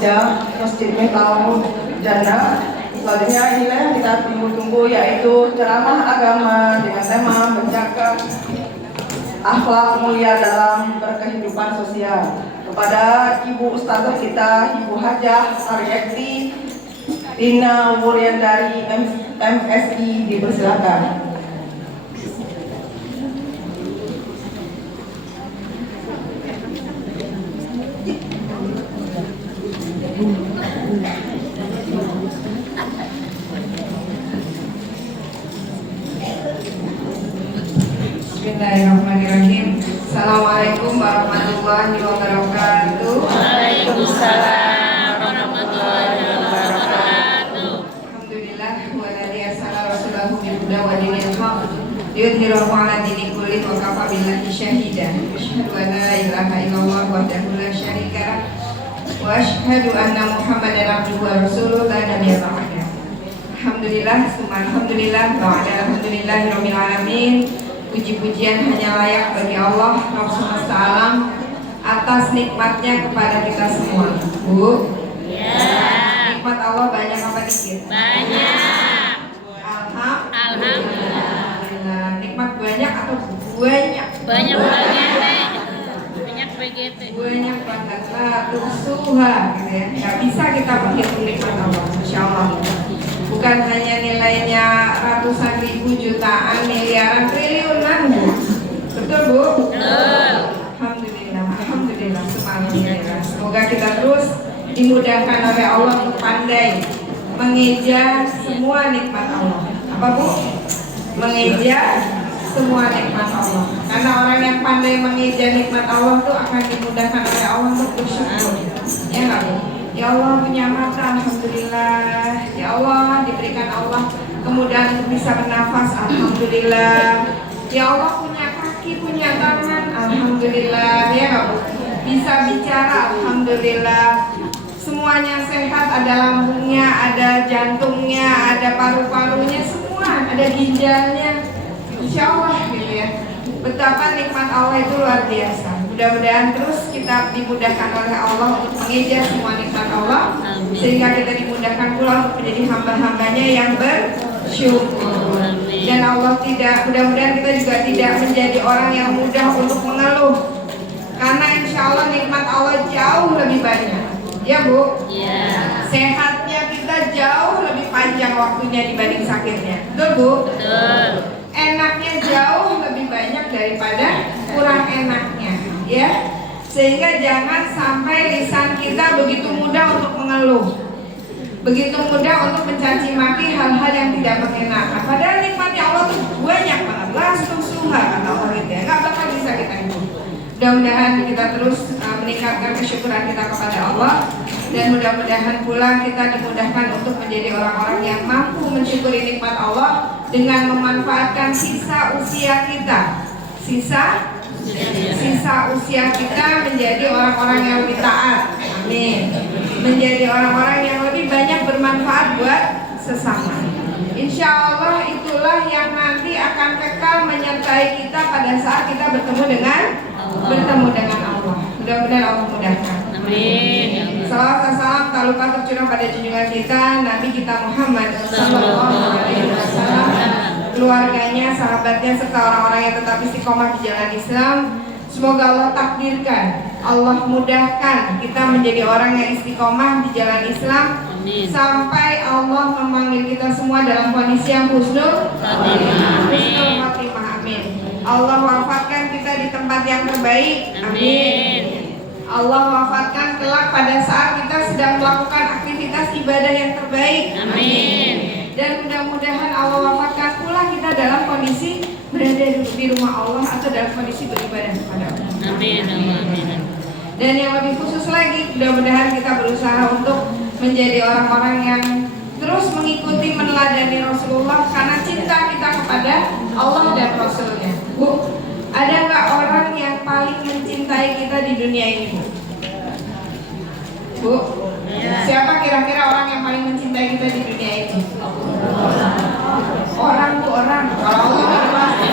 Akidah Masjid Miftahul Jannah. Selanjutnya inilah yang kita tunggu-tunggu, yaitu ceramah agama dengan tema menjaga akhlak mulia dalam berkehidupan sosial. Kepada Ibu Ustazah kita, Ibu Hajah Aryekti Dina Wuryandari MSI, dipersilakan. Bismillahirrahmanirrahim. Assalamualaikum warahmatullahi wabarakatuh. Waalaikumsalam warahmatullahi wabarakatuh. Alhamdulillah walladzi arsala rasulahu bil huda wa dinil haqq liyudhhirahu 'ala dini kullihi wa kafa billahi syahida. Asyhadu an la ilaha illallah wahdahu la syarika lah wa asyhadu anna Muhammadan abduhu wa rasuluhu la nabiyya ba'dah. Alhamdulillah, summa alhamdulillah wa alhamdulillahirabbil alamin. Puji-pujian hanya layak bagi Allah Rabb semesta alam atas nikmatnya kepada kita semua. Bu, Ya. nikmat Allah banyak apa dikit? Banyak. Alhamdulillah. Nikmat banyak atau banyak? Banyak banget. Banyak BGT. Banyak banget lah, suha gitu ya. Gak bisa kita menghitung nikmat Allah, Masya Allah. Bukan hanya nilainya ratusan ribu, jutaan, miliaran, triliunan, Bu. Betul, Bu? Betul. Alhamdulillah, alhamdulillah, alhamdulillah. Semoga kita terus dimudahkan oleh Allah untuk pandai mengeja semua nikmat Allah. Apa, Bu? Mengeja semua nikmat Allah. Karena orang yang pandai mengeja nikmat Allah itu akan dimudahkan oleh Allah untuk bersyukur. Ya nggak, Bu? Ya Allah punya mata, alhamdulillah. Ya Allah diberikan Allah kemudahan untuk bisa bernafas, alhamdulillah. Ya Allah punya kaki, punya tangan, alhamdulillah. Ya nggak, Bu? Bisa bicara, alhamdulillah. Semuanya sehat, ada lambungnya, ada jantungnya, ada paru-parunya, semua, ada ginjalnya. Insya Allah gitu ya. Betapa nikmat Allah itu luar biasa. Mudah-mudahan terus kita dimudahkan oleh Allah untuk mengeja semua nikmat Allah. Amin. Sehingga kita dimudahkan pula untuk menjadi hamba-hambanya yang bersyukur. Amin. Dan Allah tidak, mudah-mudahan kita juga tidak menjadi orang yang mudah untuk mengeluh. Karena insya Allah nikmat Allah jauh lebih banyak. Ya, Bu? Ya. Sehatnya kita jauh lebih panjang waktunya dibanding sakitnya. Betul, Bu? Betul. Enaknya jauh lebih banyak daripada kurang enaknya, ya. Sehingga jangan sampai lisan kita begitu mudah untuk mengeluh, begitu mudah untuk mencaci maki hal-hal yang tidak mengenakan. Padahal nikmatnya Allah tuh banyak banget. Langsung suha kata Allah gitu ya. Nggak bakal bisa kita hitung. Mudah-mudahan kita terus meningkatkan kesyukuran kita kepada Allah. Dan mudah-mudahan pula kita dimudahkan untuk menjadi orang-orang yang mampu mensyukuri nikmat Allah dengan memanfaatkan sisa usia kita. Sisa usia kita menjadi orang-orang yang lebih taat. Amin. Menjadi orang-orang yang lebih banyak bermanfaat buat sesama. Insya Allah itulah yang nanti akan kekal menyertai kita pada saat kita bertemu dengan Allah. Mudah-mudahan Allah mudahkan. Amin. Salawat dan salam tak lupa tercurah pada junjungan kita Nabi kita Muhammad Sallallahu Alaihi Wasallam, keluarganya, sahabatnya, serta orang-orang yang tetap istiqomah di jalan Islam. Semoga Allah takdirkan, Allah mudahkan kita menjadi orang yang istiqomah di jalan Islam. Amin. Sampai Allah memanggil kita semua dalam kondisi yang husnul khatimah. Amin. Allah wafatkan kita di tempat yang terbaik. Amin. Allah wafatkan kelak pada saat kita sedang melakukan aktivitas ibadah yang terbaik. Amin. Dan mudah-mudahan Allah wafatkan pula kita dalam kondisi berada di rumah Allah atau dalam kondisi beribadah kepada Allah. Amin. Amin. Dan yang lebih khusus lagi, mudah-mudahan kita berusaha untuk menjadi orang-orang yang terus mengikuti meneladani Rasulullah karena cinta kita kepada Allah dan Rasulnya. Bu, ada nggak orang yang paling mencintai kita di dunia ini, Bu? Bu, Ya. siapa kira-kira orang yang paling mencintai kita di dunia ini? Orang, Bu, orang. Kalau Allah nggak pasti.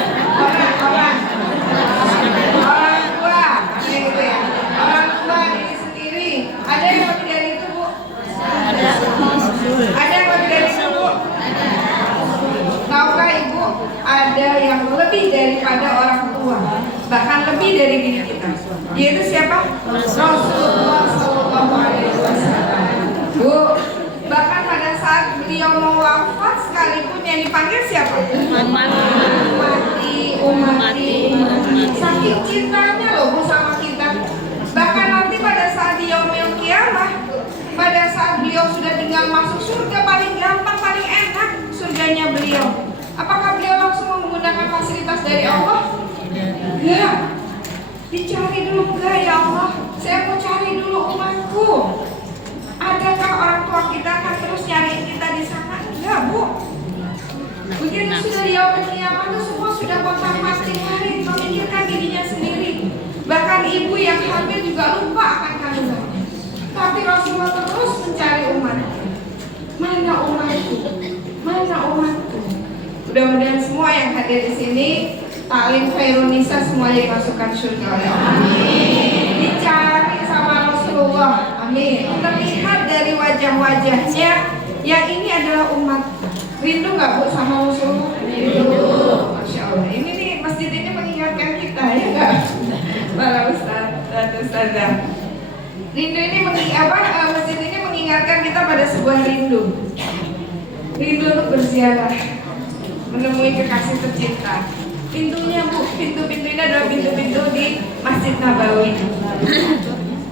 Orang tua, katanya gitu ya. Orang tua diri sendiri. Ada yang lebih dari itu, Bu? lebih dari diri kita, yaitu siapa? Rasulullah Shallallahu Alaihi Wasallam. Bu, bahkan pada saat beliau mau wafat sekalipun yang dipanggil siapa? Umati. Saking cintanya loh Bu sama kita. Bahkan nanti pada saat di yaumil qiyamah, pada saat beliau sudah tinggal masuk surga, paling gampang, paling enak surganya beliau. Apakah beliau langsung menggunakan fasilitas dari Allah? Enggak. Dicari dulu, enggak ya Allah, saya mau cari dulu umatku. Adakah orang tua kita akan terus nyariin kita di sana? Enggak, Bu. Begitu sudah di yaumil qiyamah itu semua sudah kontak-kontak memikirkan dirinya sendiri. Bahkan ibu yang hamil juga lupa akan kandungan. Tapi Rasulullah terus mencari umat. Mana umatku? Mana umatku? Mudah-mudahan semua yang hadir di sini taklim khairun nisa semuanya dimasukkan surga oleh Allah. Dicari sama Rasulullah. Amin. Terlihat dari wajah-wajahnya yang ini adalah umat. Rindu nggak Bu sama Rasulullah? Rindu. Masya Allah. Ini nih masjid ini mengingatkan kita ya nggak? Para ustaz dan ustazah. Rindu ini masjid ini mengingatkan kita pada sebuah rindu. Rindu untuk berziarah, menemui kekasih tercinta. Pintunya Bu, pintu-pintu ini adalah pintu-pintu di Masjid Nabawi.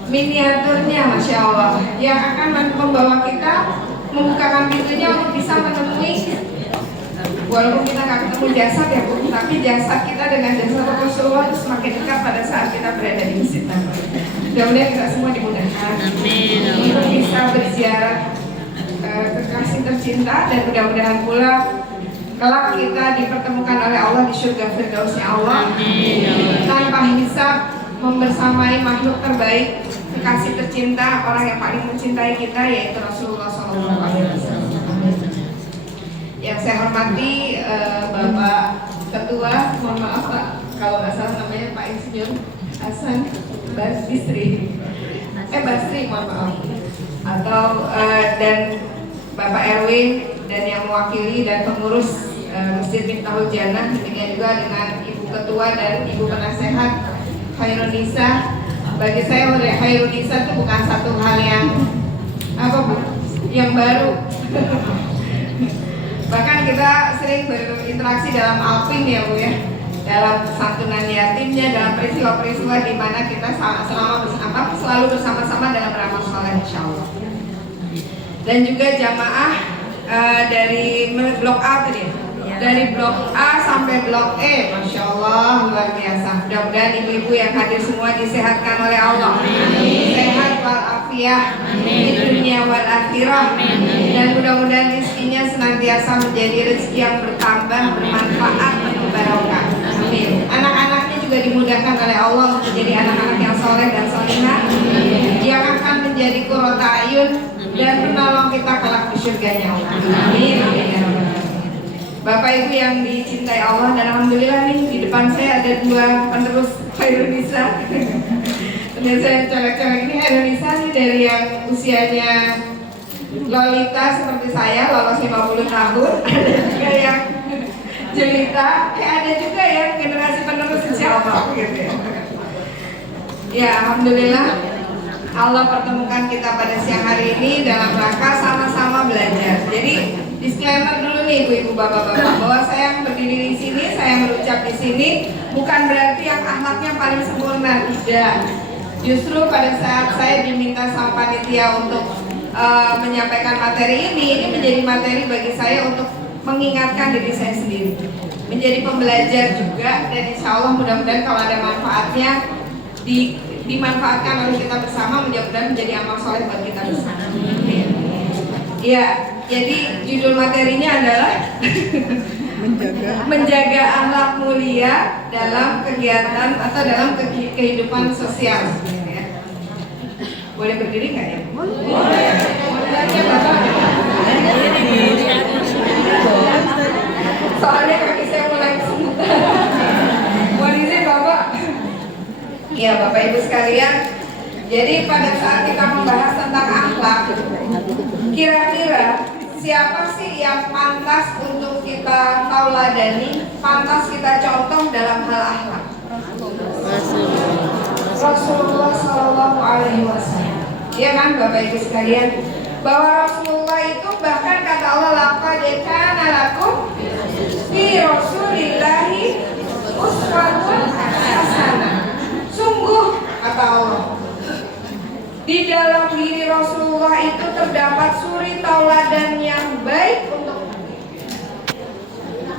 Miniaturnya Masya Allah, yang akan membawa kita membukakan pintunya untuk bisa menemui, walaupun kita nggak ketemu jasad ya Bu, tapi jasad kita dengan jasad Rasulullah itu semakin dekat pada saat kita berada di Masjid Nabawi. Mudah-mudahan kita semua dimudahkan untuk bisa berziarah kekasih tercinta, dan mudah-mudahan pula kelak kita dipertemukan oleh Allah di surga Firdausnya Allah tanpa hisab, membersamai makhluk terbaik, kekasih tercinta, orang yang paling mencintai kita, yaitu Rasulullah SAW. Yang saya hormati Bapak Ketua, mohon maaf Pak kalau nggak salah namanya Pak Insinyur Hasan Basri, mohon maaf, atau dan Bapak Erwin dan yang mewakili dan pengurus Masjid Miftahul Jannah, demikian juga dengan Ibu Ketua dan Ibu Penasehat Khairun Nisa. Bagi saya Khairun Nisa itu bukan satu hal yang yang baru. Bahkan kita sering berinteraksi dalam Alpin ya Bu ya, dalam santunan yatimnya, dalam peristiwa-peristiwa di mana kita selalu bersama-sama dalam beramal saleh insyaallah. Dan juga jamaah dari blok A tadi, dari blok A sampai blok E, Masya Allah luar biasa. Mudah-mudahan ibu-ibu yang hadir semua disehatkan oleh Allah, sehat walafiat di dunia wal akhirah, dan mudah-mudahan rezekinya senantiasa menjadi rezeki yang bertambah, bermanfaat, penuh barokah. Amin. Anak-anaknya juga dimudahkan oleh Allah untuk menjadi anak-anak yang soleh dan solehah, yang akan menjadi qurrata ayun dan penolong kita kelak di surganya Allah. Amin. Bapak Ibu yang dicintai Allah, dan alhamdulillah nih di depan saya ada dua penerus Khairun Nisa. Dan saya colek-colek ini Khairun Nisa nih dari yang usianya Lolita seperti saya, lolos 50 tahun. Ada juga yang jelita, ada juga yang generasi penerus insyaallah gitu ya. Ya alhamdulillah Allah pertemukan kita pada siang hari ini dalam rangka sama-sama belajar. Jadi disclaimer dulu nih ibu-ibu, bapak-bapak, bahwa saya yang berdiri di sini, saya berucap di sini bukan berarti yang akhlaknya paling sempurna, tidak. Justru pada saat saya diminta sama panitia untuk menyampaikan materi ini menjadi materi bagi saya untuk mengingatkan diri saya sendiri, menjadi pembelajar juga, dan insya Allah mudah-mudahan kalau ada manfaatnya dimanfaatkan oleh kita bersama, mudah-mudahan menjadi amal soleh buat kita bersama. Ya, jadi judul materinya adalah menjaga akhlak mulia dalam kegiatan atau dalam kehidupan sosial. Boleh berdiri nggak ya? Boleh. Soalnya kaki saya mulai kesemutan. Mohon izin Bapak. Ya Bapak Ibu sekalian, jadi pada saat kita membahas tentang akhlak, kira-kira siapa sih yang pantas untuk kita tauladani, pantas kita contoh dalam hal akhlak? Rasulullah Shallallahu Alaihi Wasallam. Ya kan Bapak Ibu sekalian, bahwa Rasulullah itu bahkan kata Allah, laqad kana lakum fi Rasulillahi uswatun hasanah. Sungguh kata Allah, di dalam diri Rasulullah itu terdapat suri tauladan yang baik untuk.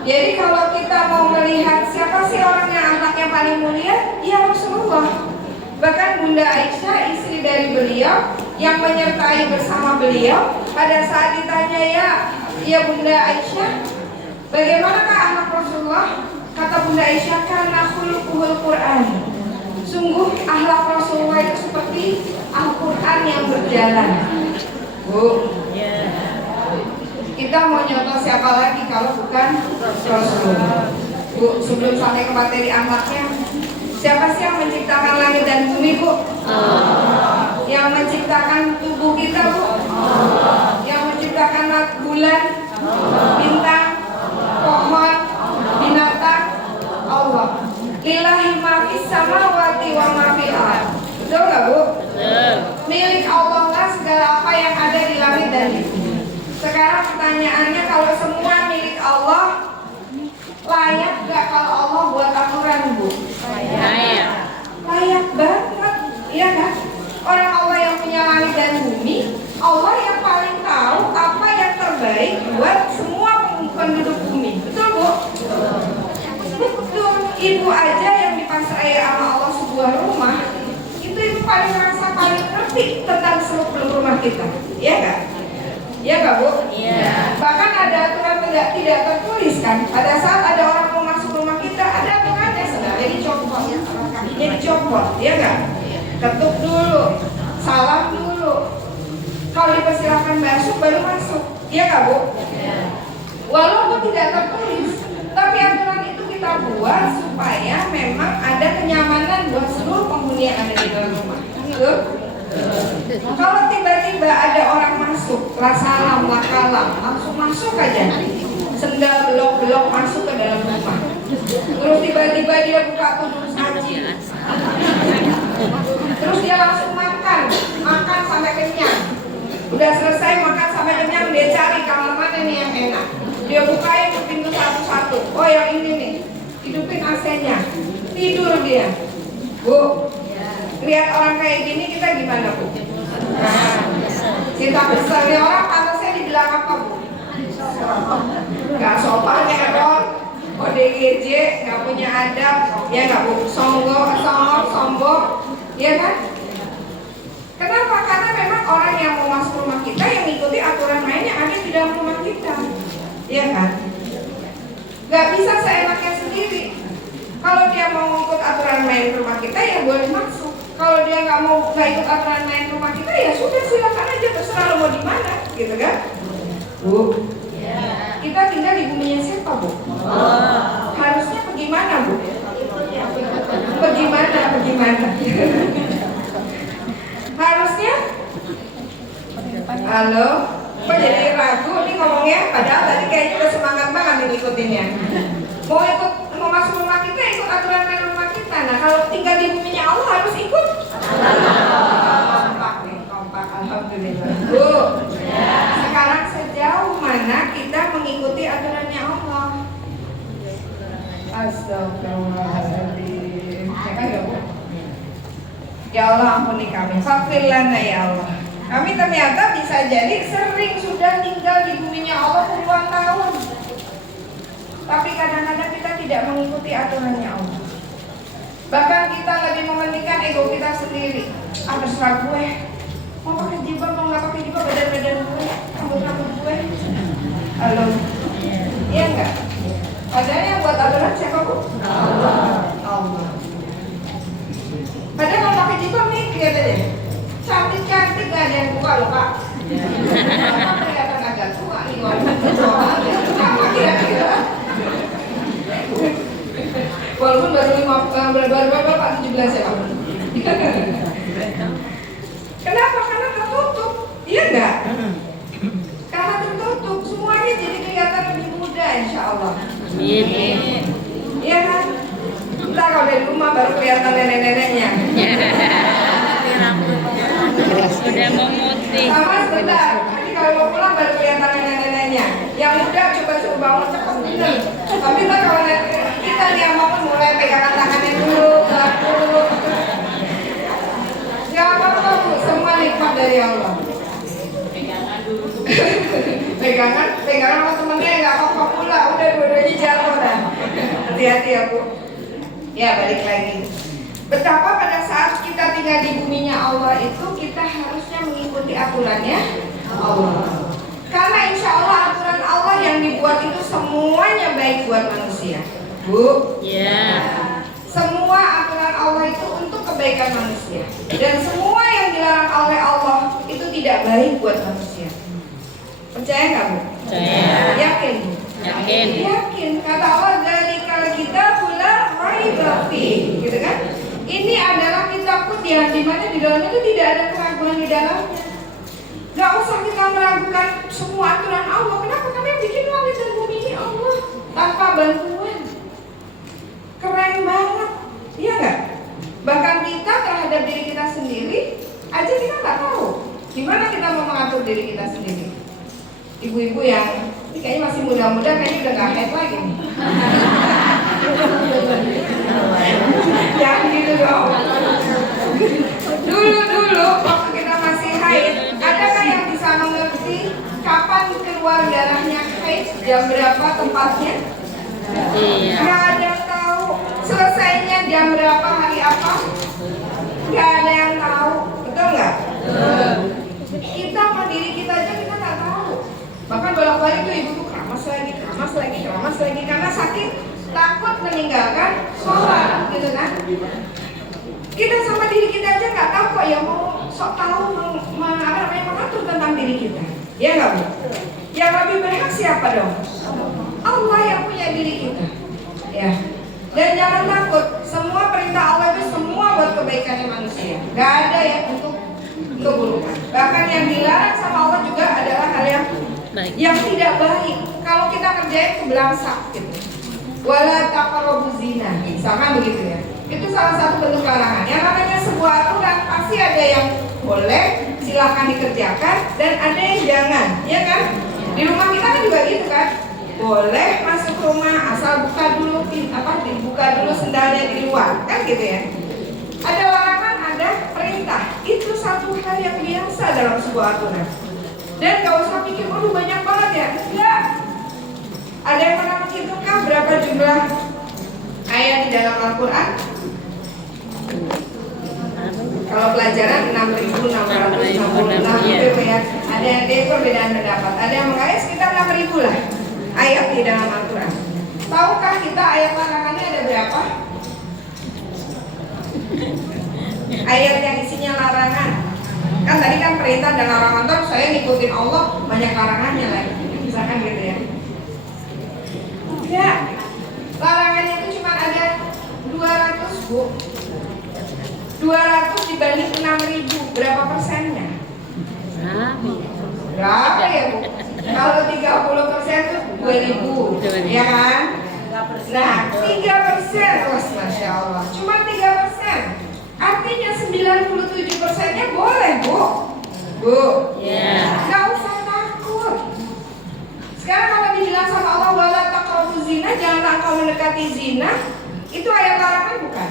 Jadi kalau kita mau melihat siapa sih orang yang akhlaknya paling mulia, ya Rasulullah. Bahkan Bunda Aisyah, istri dari beliau yang menyertai bersama beliau, pada saat ditanya, ya Bunda Aisyah, bagaimanakah akhlak Rasulullah? Kata Bunda Aisyah, karena khuluquhul Quran. Sungguh akhlak Rasulullah itu seperti Al-Quran yang berjalan. Bu, kita mau nyontoh siapa lagi kalau bukan Rasulullah? Bu, sebelum sampai ke materi akhlaknya, siapa sih yang menciptakan langit dan bumi, Bu? Yang menciptakan tubuh kita, Bu? Yang menciptakan bulan, bintang, pohon, binatang, Allah. Lillahi ma fis samawati wa ma fil ardh. Betul nggak, Bu? Milik Allah lah segala apa yang ada di langit dan di bumi. Sekarang pertanyaannya, kalau semua milik Allah, layak nggak kalau Allah buat aturan, Bu? Layak banget, iya kan? Orang Allah yang punya langit dan bumi, Allah yang paling tahu apa yang terbaik buat semua penduduk bumi. Betul, Bu? Betul. Ibu aja yang dipasrai sama Allah sebuah rumah, itu ibu paling merasa paling ngerti tentang seluk-beluk rumah kita, iya nggak? Iya nggak, Bu? Iya. Bahkan ada aturan tidak tertulis kan. Pada saat ada orang mau masuk rumah kita, ada aturannya, sebenarnya dicopot, kakinya dicopot, iya nggak? Ketuk dulu, salam dulu. Kalau dipersilakan masuk baru masuk, iya nggak, Bu? Walaupun tidak tertulis, tapi aturan itu kita buat supaya memang ada kenyamanan buat seluruh penghuni yang ada di dalam rumah. Betul? Kalau tiba-tiba ada orang masuk, salam, kalam, langsung masuk aja, sendal belok-belok masuk ke dalam rumah. Terus tiba-tiba dia buka tudung saji, terus dia langsung makan sampai kenyang. Udah selesai makan sampai kenyang, dia cari kamar mana nih yang enak. Dia bukain pintu satu-satu. Oh, yang ini nih, hidupin AC-nya, tidur dia. Bu, lihat orang kayak gini kita gimana, Bu? Nah, kita keselnya orang pantasnya dibilang apa, Bu? Gak sopan ya, Dok. ODGJ, gak punya adab, ya gak, Bu? Sombong, ya kan? Kenapa? Karena memang orang yang mau masuk rumah kita yang mengikuti aturan main yang ada di dalam rumah kita, ya kan? Gak bisa seenaknya sendiri. Kalau dia mau ikut aturan main rumah kita, ya boleh masuk. Kalau dia nggak ikut aturan main rumah kita, ya sudah, silakan aja, terserah lo mau di mana, gitu kan? Bu, kita tinggal di buminya siapa, Bu? Harusnya bagaimana, Bu? Bagaimana? Harusnya? Halo? Kok jadi ragu nih ngomongnya? Padahal tadi kayaknya udah semangat banget nih ngikutinnya. Mau masuk rumah kita, ikut aturan main rumah kita. Nah, kalau tinggal di buminya Allah harus ikut. Kompak, alhamdulillah. Bu, sekarang sejauh mana kita mengikuti aturannya Allah? Astagfirullahaladzim. Ya kan, ya, Bu? Ya Allah, ampuni kami. Faghfir lana ya Allah. Kami ternyata bisa jadi sering sudah tinggal di buminya Allah puluhan tahun, tapi kadang-kadang kita tidak mengikuti aturannya Allah. Bahkan kita lebih mementingkan ego kita sendiri. Terserah gue, mau pakai jilbab mau nggak pakai jilbab, badan gue, rambut gue. Halo, iya enggak? Padahal yang buat aturan siapa, Bu? Allah. Padahal kalau pakai jilbab nih, lihat aja, cantik gak ada yang buka loh, Pak. Kenapa kelihatan agak tua nih, kenapa kira-kira? Walaupun baru Pak 17 ya, Pak. Kenapa? Karena tertutup, iya enggak? Karena tertutup, semuanya jadi kelihatan lebih muda, insya Allah. Iya kan? Kita kalau dari rumah baru kelihatan nenek-neneknya. Sudah memutih. Sama sebentar, nanti kalau mau pulang baru kelihatan nenek-neneknya. Yang muda coba suruh bangun cepat bener. Tapi ntar kalau kita nih yang bangun mulai pegangan tangannya dulu, gerak dulu. Gak apa-apa Bu, semua nikmat dari Allah. Pegangan sama temennya nggak apa-apa pula, udah dua-duanya jatuh dah. Hati-hati ya Bu. Ya balik lagi. Betapa pada saat kita tinggal di buminya Allah itu kita harusnya mengikuti aturannya Allah. Karena insya Allah aturan Allah yang dibuat itu semuanya baik buat manusia. Bu. Ya. Semua aturan Allah itu untuk kebaikan manusia. Dan semua yang dilarang oleh Allah itu tidak baik buat manusia. Percaya nggak Bu? Percaya. Yakin Bu? Yakin. Yakin. Kata Allah dari kalau kita pula raiba fi, gitu kan? Ini adalah kitab pun yang dimana di dalamnya itu tidak ada keraguan di dalamnya. Gak usah kita meragukan semua aturan Allah. Kenapa? Karena yang bikin langit dan bumi ini Allah tanpa bantuan. Keren banget, iya nggak? Bahkan kita terhadap diri kita sendiri aja kita nggak tahu gimana kita mau mengatur diri kita sendiri. Ibu-ibu yang ini kayaknya masih muda-muda, kayaknya udah nggak head lagi nih. Yang gitu dong. Dulu waktu kita masih haid, adakah yang bisa mengerti kapan keluar darahnya haid, jam berapa tempatnya? Iya. Nggak ada yang tahu. Selesainya jam berapa, hari apa? Nggak ada yang tahu. Betul nggak? Kita sama diri kita aja kita nggak tahu. Bahkan bolak-balik tuh ibu tuh keramas lagi karena sakit, takut meninggalkan sholat, gitu kan? Kita sama diri kita aja nggak tahu kok yang mau sok tahu mengatur tentang diri kita. Ya nggak Bu? Yang lebih berhak siapa dong? Allah yang punya diri kita. Ya. Dan jangan takut, semua perintah Allah itu semua buat kebaikannya manusia. Gak ada yang untuk keburukan. Bahkan yang dilarang sama Allah juga adalah hal yang tidak baik. Kalau kita kerjain kebelangsak gitu. Wala taqrabuz zina. Misalkan begitu ya. Itu salah satu bentuk larangan. Yang namanya sebuah aturan pasti ada yang boleh, silakan dikerjakan, dan ada yang jangan, ya kan? Di rumah kita kan juga gitu kan? Boleh masuk rumah asal dibuka dulu sendalnya di luar, kan gitu ya? Ada larangan, ada perintah. Itu satu hal yang biasa dalam sebuah aturan. Dan gak usah pikir, aduh banyak banget ya. Enggak. Ada yang pernah menghitungkan berapa jumlah ayat di dalam Al-Quran? Kalau pelajaran 6.666 ya. Ada yang perbedaan pendapat. Ada yang mengayat sekitar 6.000 lah ayat di dalam Al-Quran. Tahukah kita ayat larangannya ada berapa? Ayat yang isinya larangan. Kan tadi kan perintah dan larangan, terus saya ngikutin Allah, banyak larangannya lagi. Misalkan gitu ya. Ya, larangannya itu cuma ada 200 Bu. 200 dibanding 6.000, berapa persennya? Berapa ya Bu? Kalau 30% itu 2.000, ya kan? Nah, 3%, Masya Allah, cuma 3%. Artinya 97%-nya boleh Bu. Bu, nggak usah takut. Sekarang kalau dibilang sama Allah wala taqrabuz zina, janganlah engkau mendekati zina, itu ayat larangan bukan?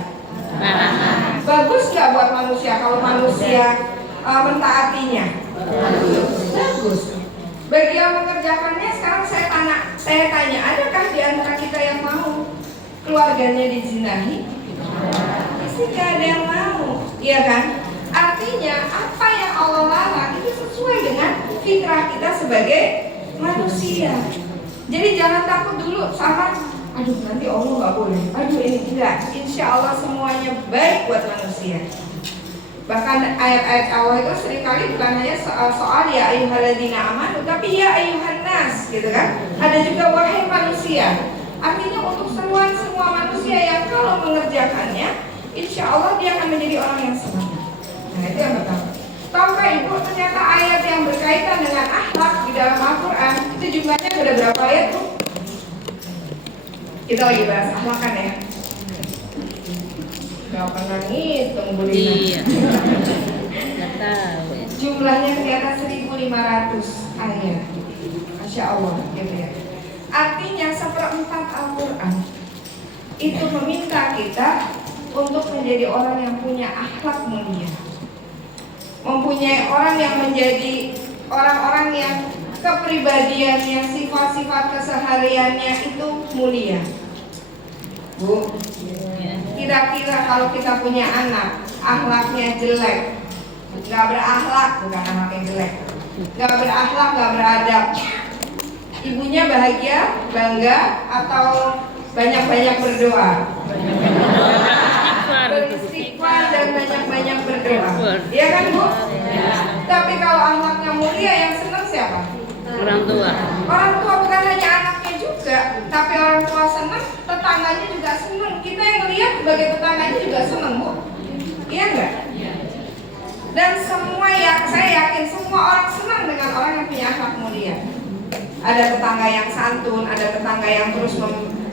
Bagus nggak buat manusia kalau manusia mentaatinya? Bagus. Bagi yang mengerjakannya, sekarang saya tanya, adakah di antara kita yang mau keluarganya dizinahi? Pasti nggak ada yang mau, iya kan? Artinya apa yang Allah larang itu sesuai dengan fitrah kita sebagai manusia. Jadi jangan takut dulu sama, aduh nanti Allah nggak boleh, aduh ini tidak. Insya Allah semuanya baik buat manusia. Bahkan ayat-ayat Allah itu seringkali bukan hanya soal ya ayyuhalladzina amanu, tapi ya ayyuhan nas, gitu kan? Ada juga wahai manusia. Artinya untuk semua manusia yang kalau mengerjakannya, insya Allah dia akan menjadi orang yang selamat. Nah itu yang pertama. Tahukah Ibu ternyata ayat yang berkaitan dengan akhlak di dalam Al-Quran itu jumlahnya ada berapa ayat tuh? Kita lagi bahas akhlak kan ya. Gak pernah ngitung Bu Lina. Iya. Nggak tahu. Jumlahnya ternyata 1.500 ayat. Masya Allah gitu ya. Artinya 1/4 Al-Quran itu meminta kita untuk menjadi orang yang punya akhlak mulia, mempunyai orang yang menjadi orang-orang yang kepribadiannya, sifat-sifat kesehariannya itu mulia. Bu, kira-kira kalau kita punya anak akhlaknya jelek, nggak berakhlak, bukan anaknya jelek, nggak berakhlak, nggak beradab, ibunya bahagia, bangga, atau banyak-banyak berdoa? Beristighfar dan banyak-banyak berdoa. Iya kan Bu? Tapi kalau anaknya mulia, yang senang siapa? Orang tua. Orang tua, bukan hanya anaknya juga, tapi orang tua senang, tetangganya juga senang. Kita yang lihat sebagai tetangganya juga senang Bu. Iya enggak? Dan semua saya yakin semua orang senang dengan orang yang punya akhlak mulia. Ada tetangga yang santun, ada tetangga yang terus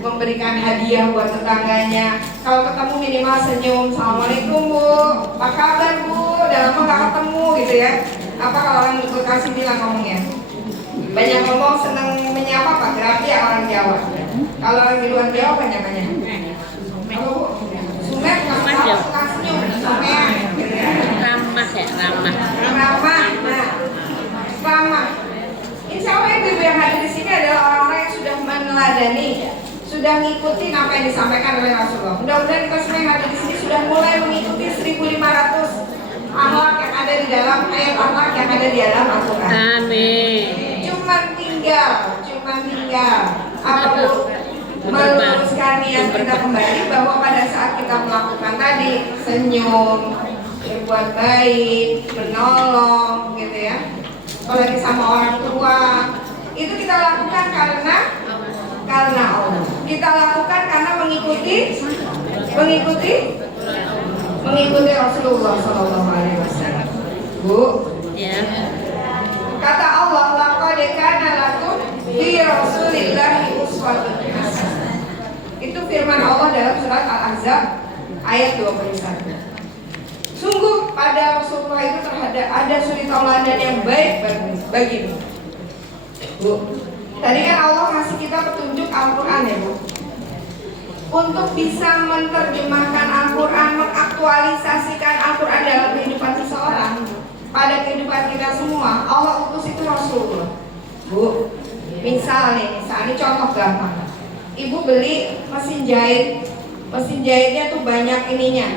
memberikan hadiah buat tetangganya. Kalau ketemu minimal senyum, assalamualaikum Bu, apa kabar Bu, udah lama gak ketemu gitu ya. Apa kalau orang Bekasi bilang ngomongnya? Banyak ngomong, senang menyapa Pak Grafi ya orang Jawa. Kalau orang di luar Jawa apa namanya? Apa Bu? Sumer, suka senyum, Sumer. Ramah ya, ramah. Ramah, nah, ramah. Insya Allah ibu yang hadir di sini adalah orang-orang yang sudah meneladani, sudah ngikutin apa yang disampaikan oleh Rasulullah. Mudah-mudahan kita semua yang hadir di sini sudah mulai mengikuti 1.500 akhlak yang ada di dalam ayat akhlak yang ada di dalam Al-Quran. Amin. Cuman tinggal apa Bu? Meluruskan niat kita kembali bahwa pada saat kita melakukan tadi senyum, berbuat baik, menolong, gitu ya. Apalagi sama orang tua, itu kita lakukan karena Allah. Kita lakukan karena mengikuti Rasulullah SAW. Bu, Ya. kata Allah, laqad kana lakum fi Rasulillahi uswatun hasanah. Itu firman Allah dalam surat Al-Ahzab ayat 21. Sungguh pada Rasulullah itu ada suri tauladan yang baik bagimu. Bu, tadi kan Allah kasih kita petunjuk Al-Quran ya Bu, untuk bisa menerjemahkan Al-Quran, mengaktualisasikan Al-Quran dalam kehidupan seseorang, pada kehidupan kita semua. Allah utus itu Rasulullah. Bu, misalnya ini contoh gampang. Ibu beli mesin jahit, mesin jahitnya tuh banyak ininya,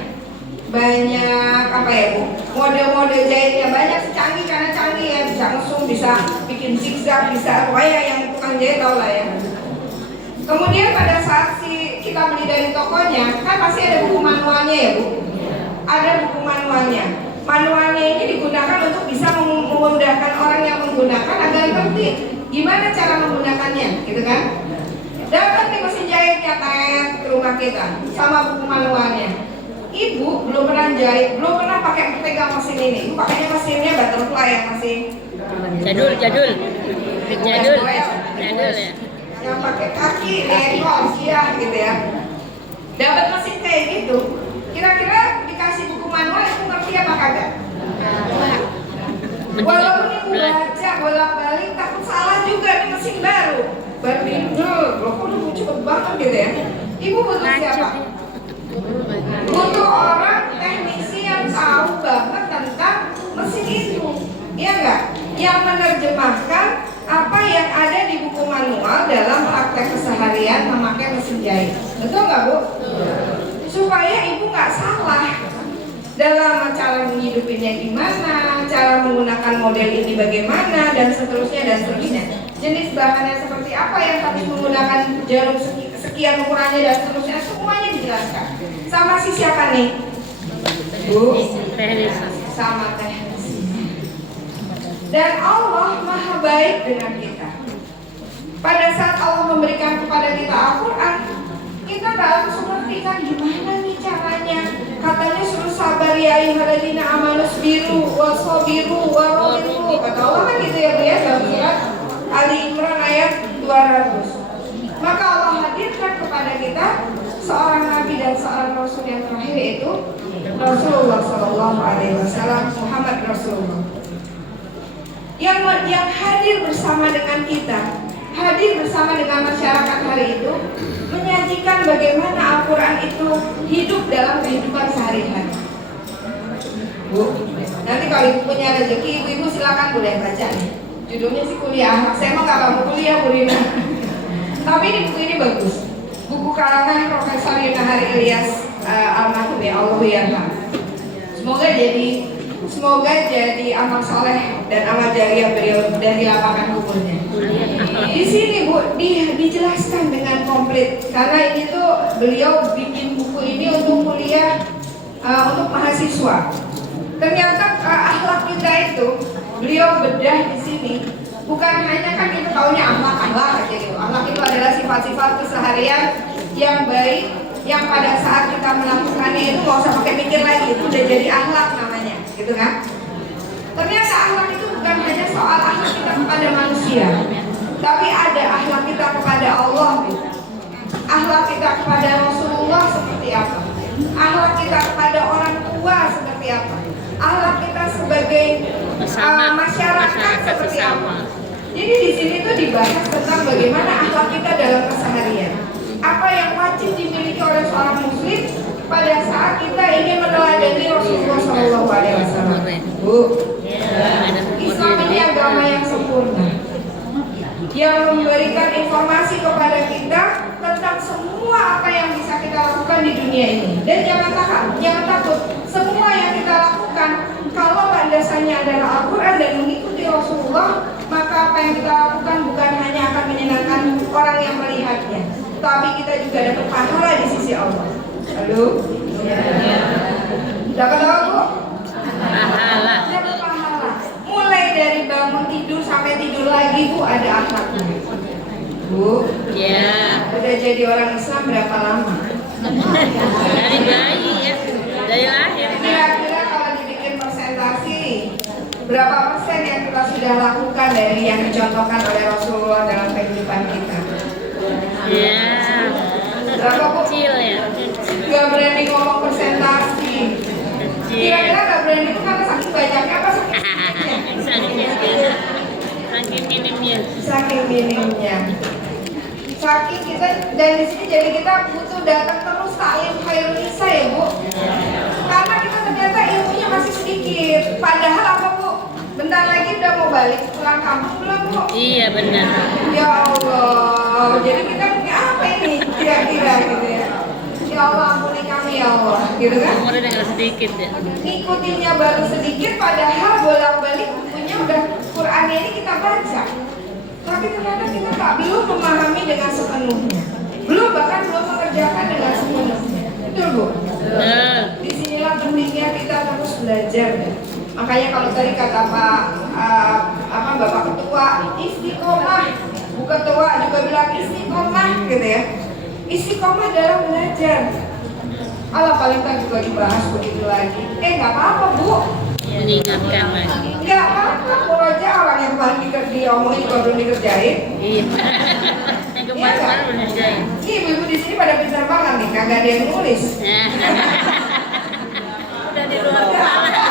banyak apa ya Bu, model-model jahitnya banyak, canggih karena canggih ya, bisa ngesum, bisa bikin zigzag, bisa pokoknya yang tukang jahit tau lah ya. Kemudian pada saat kita beli dari tokonya, kan pasti ada buku manualnya ya Bu, ada buku manualnya. Manualnya ini digunakan untuk bisa memudahkan orang yang menggunakan agar ngerti gimana cara menggunakannya, gitu kan? Dapat nih mesin jahitnya ke rumah kita sama buku manualnya. Ibu belum pernah jahit, belum pernah pakai pegang mesin ini. Ibu pakainya mesinnya butterfly yang masih Jadul ya. Yang pakai kaki, ekor, siang gitu ya. Dapat mesin kayak gitu. Kira-kira dikasih buku manual, ibu ngerti apa kagak? Walaupun ibu baca bolak-balik, takut salah juga nih mesin baru. Baru udah cepet banget gitu ya. Ibu butuh siapa? Butuh orang teknisi yang tahu banget tentang mesin itu, iya enggak? Yang menerjemahkan apa yang ada di buku manual dalam praktek keseharian memakai mesin jahit. Betul nggak Bu? Supaya ibu nggak salah dalam cara menghidupinnya gimana, cara menggunakan model ini bagaimana, dan seterusnya. Jenis bahannya seperti apa yang harus menggunakan jarum sekian ukurannya dan seterusnya, semuanya dijelaskan. Sama si siapa nih? Bu, sama teknis. Dan Allah Maha baik dengan kita. Pada saat Allah memberikan kepada kita Al-Quran, kita gak langsung ngerti kan gimana nih caranya. Katanya suruh sabar ya ayyuhalladzina amanu sabiru wasabiru warabitu. Kata Allah kan gitu ya Bu ya, dalam surat Ali Imran ayat 200. Maka Allah hadirkan kepada kita seorang nabi dan seorang rasul yang terakhir, yaitu Rasulullah Shallallahu Alaihi Wasallam, Muhammad Rasulullah. Yang hadir bersama dengan kita, hadir bersama dengan masyarakat hari itu, menyajikan bagaimana Al-Quran itu hidup dalam kehidupan sehari-hari. Bu, nanti kalau ibu punya rezeki, ibu silakan boleh baca nih. Judulnya sih kuliah. Saya mah nggak mau kuliah, Bu Rina. Tapi ini buku ini bagus. Buku karangan Profesor Yunahar Ilyas almarhum, ya Allah yarham. Semoga jadi amal soleh dan amal jariah beliau dari lapangan kuburnya. Di sini Bu dijelaskan dengan komplit karena ini tuh beliau bikin buku ini untuk kuliah untuk mahasiswa. Ternyata akhlak kita itu beliau bedah di sini bukan hanya kan kita taunya akhlak aja gitu. Akhlak itu adalah sifat-sifat keseharian yang baik yang pada saat kita melakukannya itu nggak usah pakai mikir lagi, itu udah jadi akhlak namanya, gitu kan? Ternyata akhlak itu bukan hanya soal akhlak kita kepada manusia, tapi ada akhlak kita kepada Allah, akhlak kita kepada Rasulullah seperti apa, akhlak kita kepada orang tua seperti apa, akhlak kita sebagai masyarakat seperti apa. Jadi di sini tuh dibahas tentang bagaimana akhlak kita dalam keseharian. Apa yang wajib dimiliki oleh seorang muslim pada saat kita ingin meneladani Rasulullah SAW. Bu, Islam ini agama yang sempurna, yang memberikan informasi kepada kita tentang semua apa yang bisa kita lakukan di dunia ini. Dan jangan takut, semua yang kita lakukan kalau landasannya adalah Al-Quran dan mengikuti Rasulullah, maka apa yang kita lakukan bukan hanya akan menyenangkan orang yang melihatnya, tapi kita juga dapat pahala di sisi Allah. Halo? Dapat apa, Bu? Pahala. Dapat pahala. Mulai dari bangun tidur sampai tidur lagi, Bu, ada akhlaknya. Bu? Ya. Udah jadi orang Islam berapa lama? Dari bayi ya. Dari lahir. Kira-kira kalau dibikin persentasi, berapa persen yang kita sudah lakukan dari yang dicontohkan oleh Rasulullah dalam kehidupan kita? Ya. Berapa, Bu? Kecil ya. Gak berani ngomong persentasi. Kecil. Kira-kira gak berani itu karena saking banyaknya apa saking sedikitnya? Saking minimnya. Saking minimnya. Saking kita, dan di sini jadi kita butuh datang terus ta'lim khairun nisa ya, Bu. Karena kita ternyata ilmunya masih sedikit. Padahal apa, Bu? Bentar lagi udah mau balik pulang kampung belum, Bu? Iya benar. Ya Allah. Jadi kita punya apa ini kira-kira gitu ya? Ya Allah, ampuni kami ya Allah, gitu kan? Umurnya tinggal sedikit ya. Ngikutinya baru sedikit, padahal bolak-balik bukunya udah Qurannya ini kita baca. Tapi ternyata kita belum memahami dengan sepenuhnya, bahkan belum mengerjakan dengan sepenuhnya. Betul, Bu? Disinilah pentingnya kita terus belajar. Makanya kalau tadi kata Bapak Ketua, istiqomah, Bu Ketua juga bilang istiqomah, gitu ya. Istiqomah dalam belajar. Allah paling tak juga dibahas begitu lagi. Nggak apa-apa, Bu. Mengingatkan lagi. Nggak apa-apa, Muroja orang yang paling diomongin juga belum dikerjain. Iya. Yang kemarin belum dikerjain. Ibu-ibu di sini pada pintar banget nih, kagak ada yang nulis. Udah di luar kepala.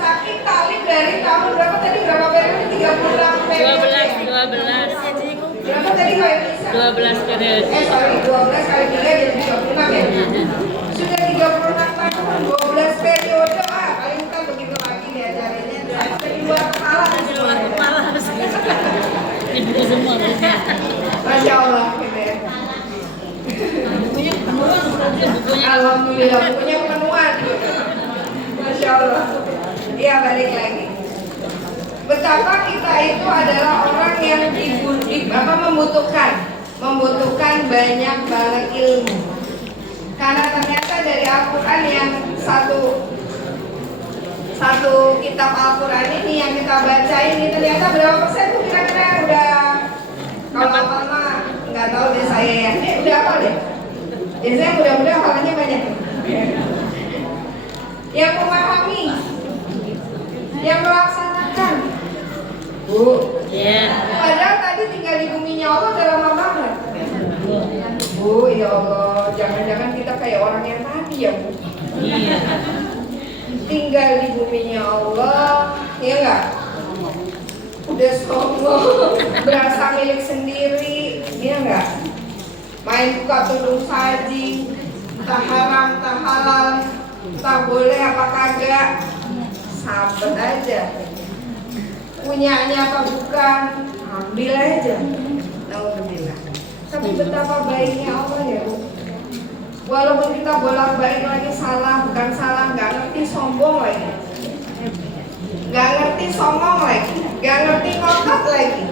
Saking talim dari tahun berapa tadi? Berapa periode? 36 periode. 12. Berapa tadi kalau yang bisa? 12 periode. 12 kali 3 jadi 36 ya? Sudah 36 tahun, 12 periode. Paling kan begitu lagi ya caranya. Di luar kepala. Di luar kepala. Di buku semua. Masya Allah gitu ya. Bukunya Alhamdulillah bukunya penuhan. Masya Allah. Iya, balik lagi. Betapa kita itu adalah orang yang membutuhkan banyak banget ilmu. Karena ternyata dari Al-Quran yang satu kitab Al-Quran ini yang kita baca ini ternyata berapa persen tuh kira-kira yang udah, kalau apa mah nggak tahu deh saya ya. Ini udah apa deh? Biasanya mudah-mudahan hafalannya banyak. Yang memahami, yang melaksanakan, Bu. Padahal tadi tinggal di buminya Allah udah lama banget. Bu, ya Allah, jangan-jangan kita kayak orang yang tadi ya, Bu. tinggal di buminya Allah, ya enggak? Udah sombong, berasa milik sendiri, ya enggak? Main buka tudung saji, tak haram, tak halal, tak boleh apa kagak, sabet aja. Punyanya apa bukan, ambil aja. Alhamdulillah. Tapi betapa baiknya Allah ya Bu. Walaupun kita bolak-balik lagi salah, bukan salah, nggak ngerti sombong lagi, nggak ngerti songong lagi, nggak ngerti ngotot lagi,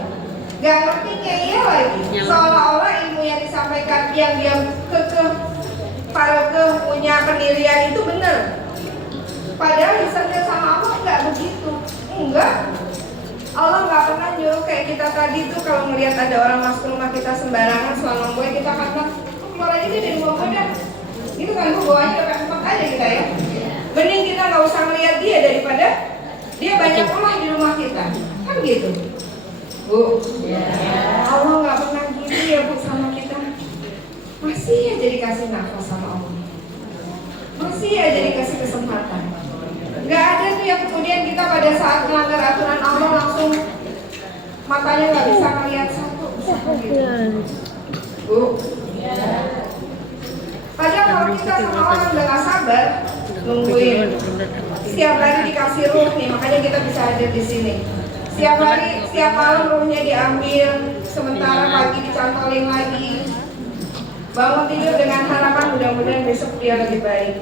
nggak ngerti ngeyel lagi. Seolah-olah ilmu yang disampaikan yang dia punya pendirian itu benar. Padahal lisannya sama Allah nggak begitu, enggak. Allah nggak pernah nyuruh kayak kita tadi tuh kalau ngelihat ada orang masuk rumah kita sembarangan selama gue kita kata keluar aja dia dari rumah gue dah. Gitu kan Bu, bawahnya udah tempat aja kita ya. Mending kita nggak usah ngelihat dia daripada dia banyak rumah di rumah kita, kan gitu. Bu, Allah nggak pernah gitu ya Bu sama kita. Masih aja dikasih nafas sama Allah, masih aja dikasih kesempatan. Nggak ada tuh yang kemudian kita pada saat melanggar aturan Allah langsung matanya nggak bisa ngelihat satu gitu. Bu, padahal kalau kita sama orang udah nggak sabar nungguin setiap hari dikasih ruh nih, makanya kita bisa hadir di sini. Setiap hari, setiap malam ruhnya diambil, sementara pagi dicantolin lagi. Bangun tidur dengan harapan mudah-mudahan besok dia lebih baik.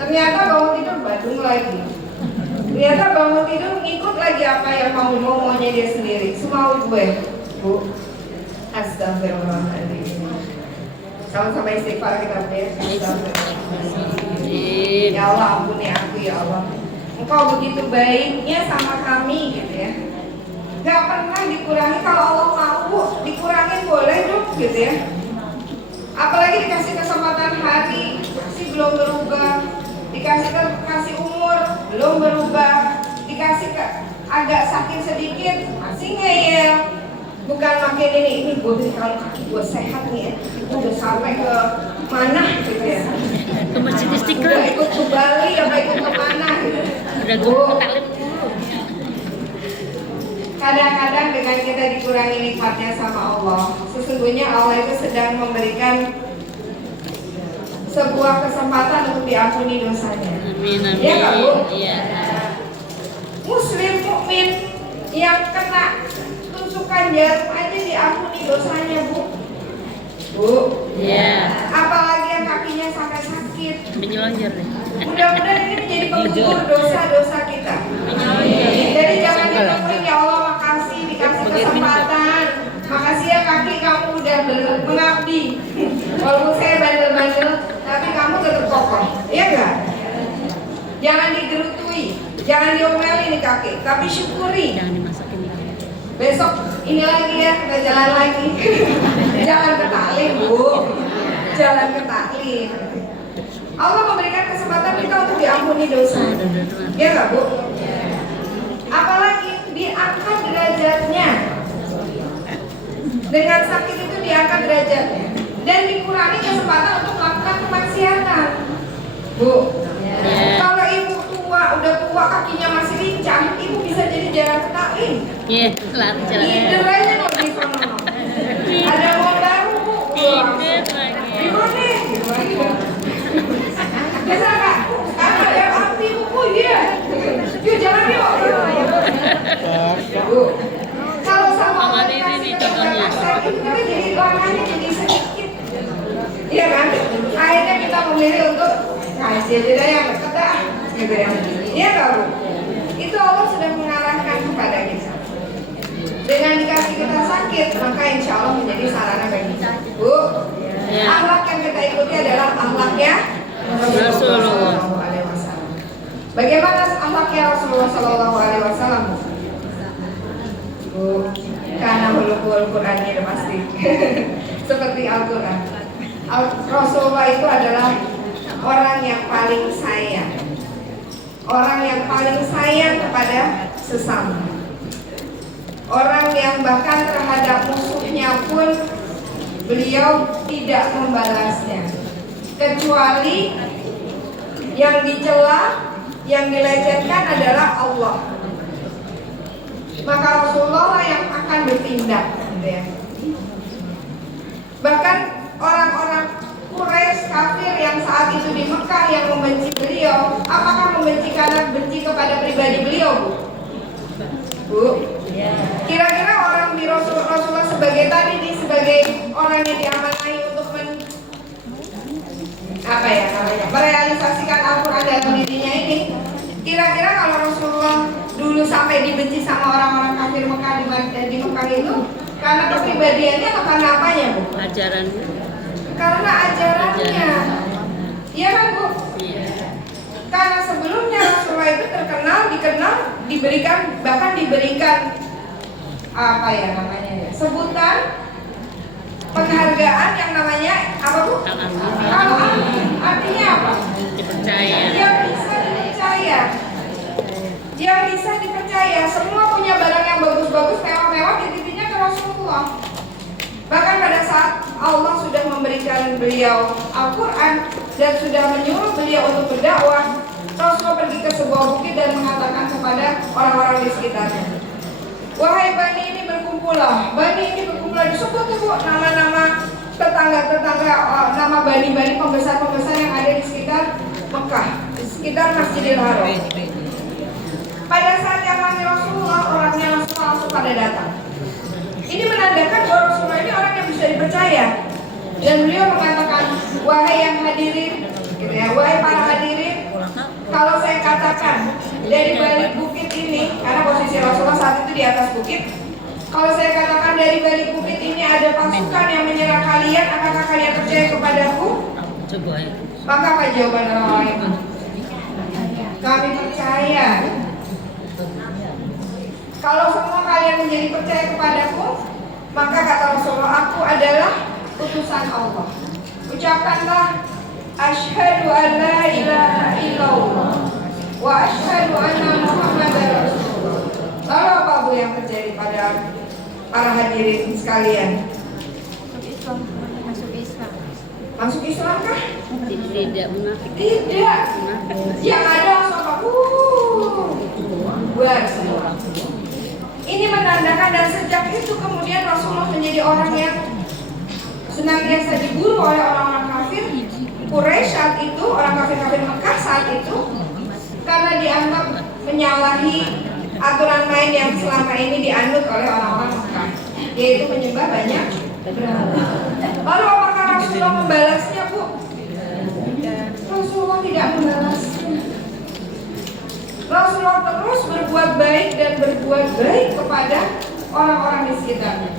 Ternyata bangun tidur badung lagi. Ternyata bangun tidur ngikut lagi apa yang maunya dia sendiri. Semau gue, Bu. Astagfirullahaladzim. Sama-sama istighfar kita ya. Ya Allah ampuni aku ya Allah. Engkau begitu baiknya sama kami gitu ya. Gak pernah dikurangi, kalau Allah mau dikurangin boleh dong gitu ya. Apalagi dikasih kesempatan hari masih belum berubah, dikasih umur belum berubah, dikasih agak sakit sedikit masih ngeyel. Bukan makin ini gue beri kalau kaki gue sehat nih ya, udah sampai ke mana gitu ya, Ke Masjid Istiqlal. udah ikut ke Bali apa ikut ke mana gitu. Udah gue taklim. Kadang-kadang dengan kita dikurangi nikmatnya sama Allah, sesungguhnya Allah itu sedang memberikan sebuah kesempatan untuk diampuni dosanya. Amin, amin. Ya Kak Bu? Iya. Muslim mukmin yang kena tusukan jarum aja diampuni dosanya Bu. Bu. Iya. Apalagi yang kakinya sampai sakit. Menyelonjor deh. Mudah-mudahan ini menjadi penggugur dosa-dosa kita. Jadi jangan ditungguin ya Allah, makasih dikasih kesempatan. Makasih ya kaki kamu udah mengabdi. Walaupun saya bandel-bandel, tapi kamu tetap kokoh. Iya enggak? Jangan digerutui, jangan diomeli nih kaki, tapi syukuri. Jangan dimasakin. Besok ini lagi ya, kita jalan lagi. Jangan ke taklim Bu, jalan ke taklim. Allah memberikan kesempatan kita untuk diampuni dosa. Ya nggak Bu? Apalagi diangkat derajatnya. Dengan sakit itu diangkat derajatnya dan dikurangi kesempatan untuk melakukan kemaksiatan. Bu, kalau ibu udah tua kakinya masih lincah, ibu bisa jadi jarang ke taklim. Iya, lancar. Gider aja loh di sana. Ada mau baru Bu. Gider lagi. Gimana? Bisa nggak? Sekarang ada api Bu. Iya. Yuk jalan yuk. Bu. Kalau sama Aman ini nih contohnya. itu kan jadi langkahnya jadi sedikit. Iya kan? Akhirnya kita memilih untuk kasih aja yang dekat dah. Gitu ya. Iya nggak Bu? Itu Allah sudah mengarahkan kepada kita. Dengan dikasih kita sakit, maka insya Allah menjadi sarana bagi kita. Bu, akhlak yang kita ikuti adalah akhlaknya Rasulullah SAW. Bagaimana akhlaknya Rasulullah SAW? Bu, karena hulukul Qurannya udah pasti. Seperti Al-Quran. Rasulullah itu adalah orang yang paling sayang. Orang yang paling sayang kepada sesama. Orang yang bahkan terhadap musuhnya pun beliau tidak membalasnya, kecuali yang dicela yang dilecehkan adalah Allah. Maka Rasulullah lah yang akan bertindak, gitu ya. Bahkan orang-orang Quraisy kafir yang saat itu di Mekah yang membenci beliau, apakah membenci karena benci kepada pribadi beliau, Bu? Kira-kira orang di Rasulullah sebagai tadi nih, sebagai orang yang diamanahi untuk merealisasikan Al-Quran dalam dirinya ini. Kira-kira kalau Rasulullah dulu sampai dibenci sama orang-orang kafir Mekah di Mekah itu karena kepribadiannya atau karena apanya, Bu? Ajaran. Karena ajarannya. Iya kan, Bu? Iya. Karena sebelumnya Rasulullah itu dikenal, bahkan diberikan sebutan penghargaan yang namanya apa, Bu? Al-Amin. Artinya apa? Dipercaya. Yang bisa dipercaya. Yang bisa dipercaya. Semua punya barang yang bagus-bagus, mewah-mewah, dititipnya ke Rasulullah. Bahkan pada saat Allah sudah memberikan beliau Al-Quran dan sudah menyuruh beliau untuk berdakwah, Rasulullah pergi ke sebuah bukit dan mengatakan kepada orang-orang di sekitarnya, wahai Bani ini berkumpullah. Bani ini berkumpullah, disebut tuh, Bu, nama-nama tetangga-tetangga, nama bani-bani pembesar-pembesar yang ada di sekitar Mekah, di sekitar Masjidil Haram. Pada saat yang manggil Rasulullah, orangnya langsung pada datang. Ini menandakan bahwa Rasulullah ini orang yang bisa dipercaya. Dan beliau mengatakan, wahai yang hadirin, gitu ya, wahai para hadirin, kalau saya katakan dari balik bukit ini, karena posisi Rasulullah saat itu di atas bukit, kalau saya katakan dari balik bukit ini ada pasukan yang menyerang kalian, apakah kalian percaya kepadaku? Coba ya. Maka apa jawaban orang-orang itu? Kami percaya. Kalau semua kalian menjadi percaya kepadaku, maka kata Rasulullah, aku adalah utusan Allah. Ucapkanlah asyhadu an la ilaha illallah wa asyhadu anna Muhammadar Rasulullah. Lalu apa, Bu, yang terjadi pada para hadirin sekalian? Masuk Islam kah? Tidak munafik. Tidak. Yang ada apa? Buat semua. Ini menandakan, dan sejak itu kemudian Rasulullah menjadi orang yang senantiasa diburu oleh orang-orang kafir Quraisy saat itu, orang kafir-kafir Mekah saat itu, karena dianggap menyalahi aturan main yang selama ini dianut oleh orang-orang Mekah, yaitu menyembah banyak berhala. Lalu apakah Rasulullah membalasnya, Bu? Rasulullah tidak membalasnya. Rasulullah terus berbuat baik dan berbuat baik kepada orang-orang di sekitarnya.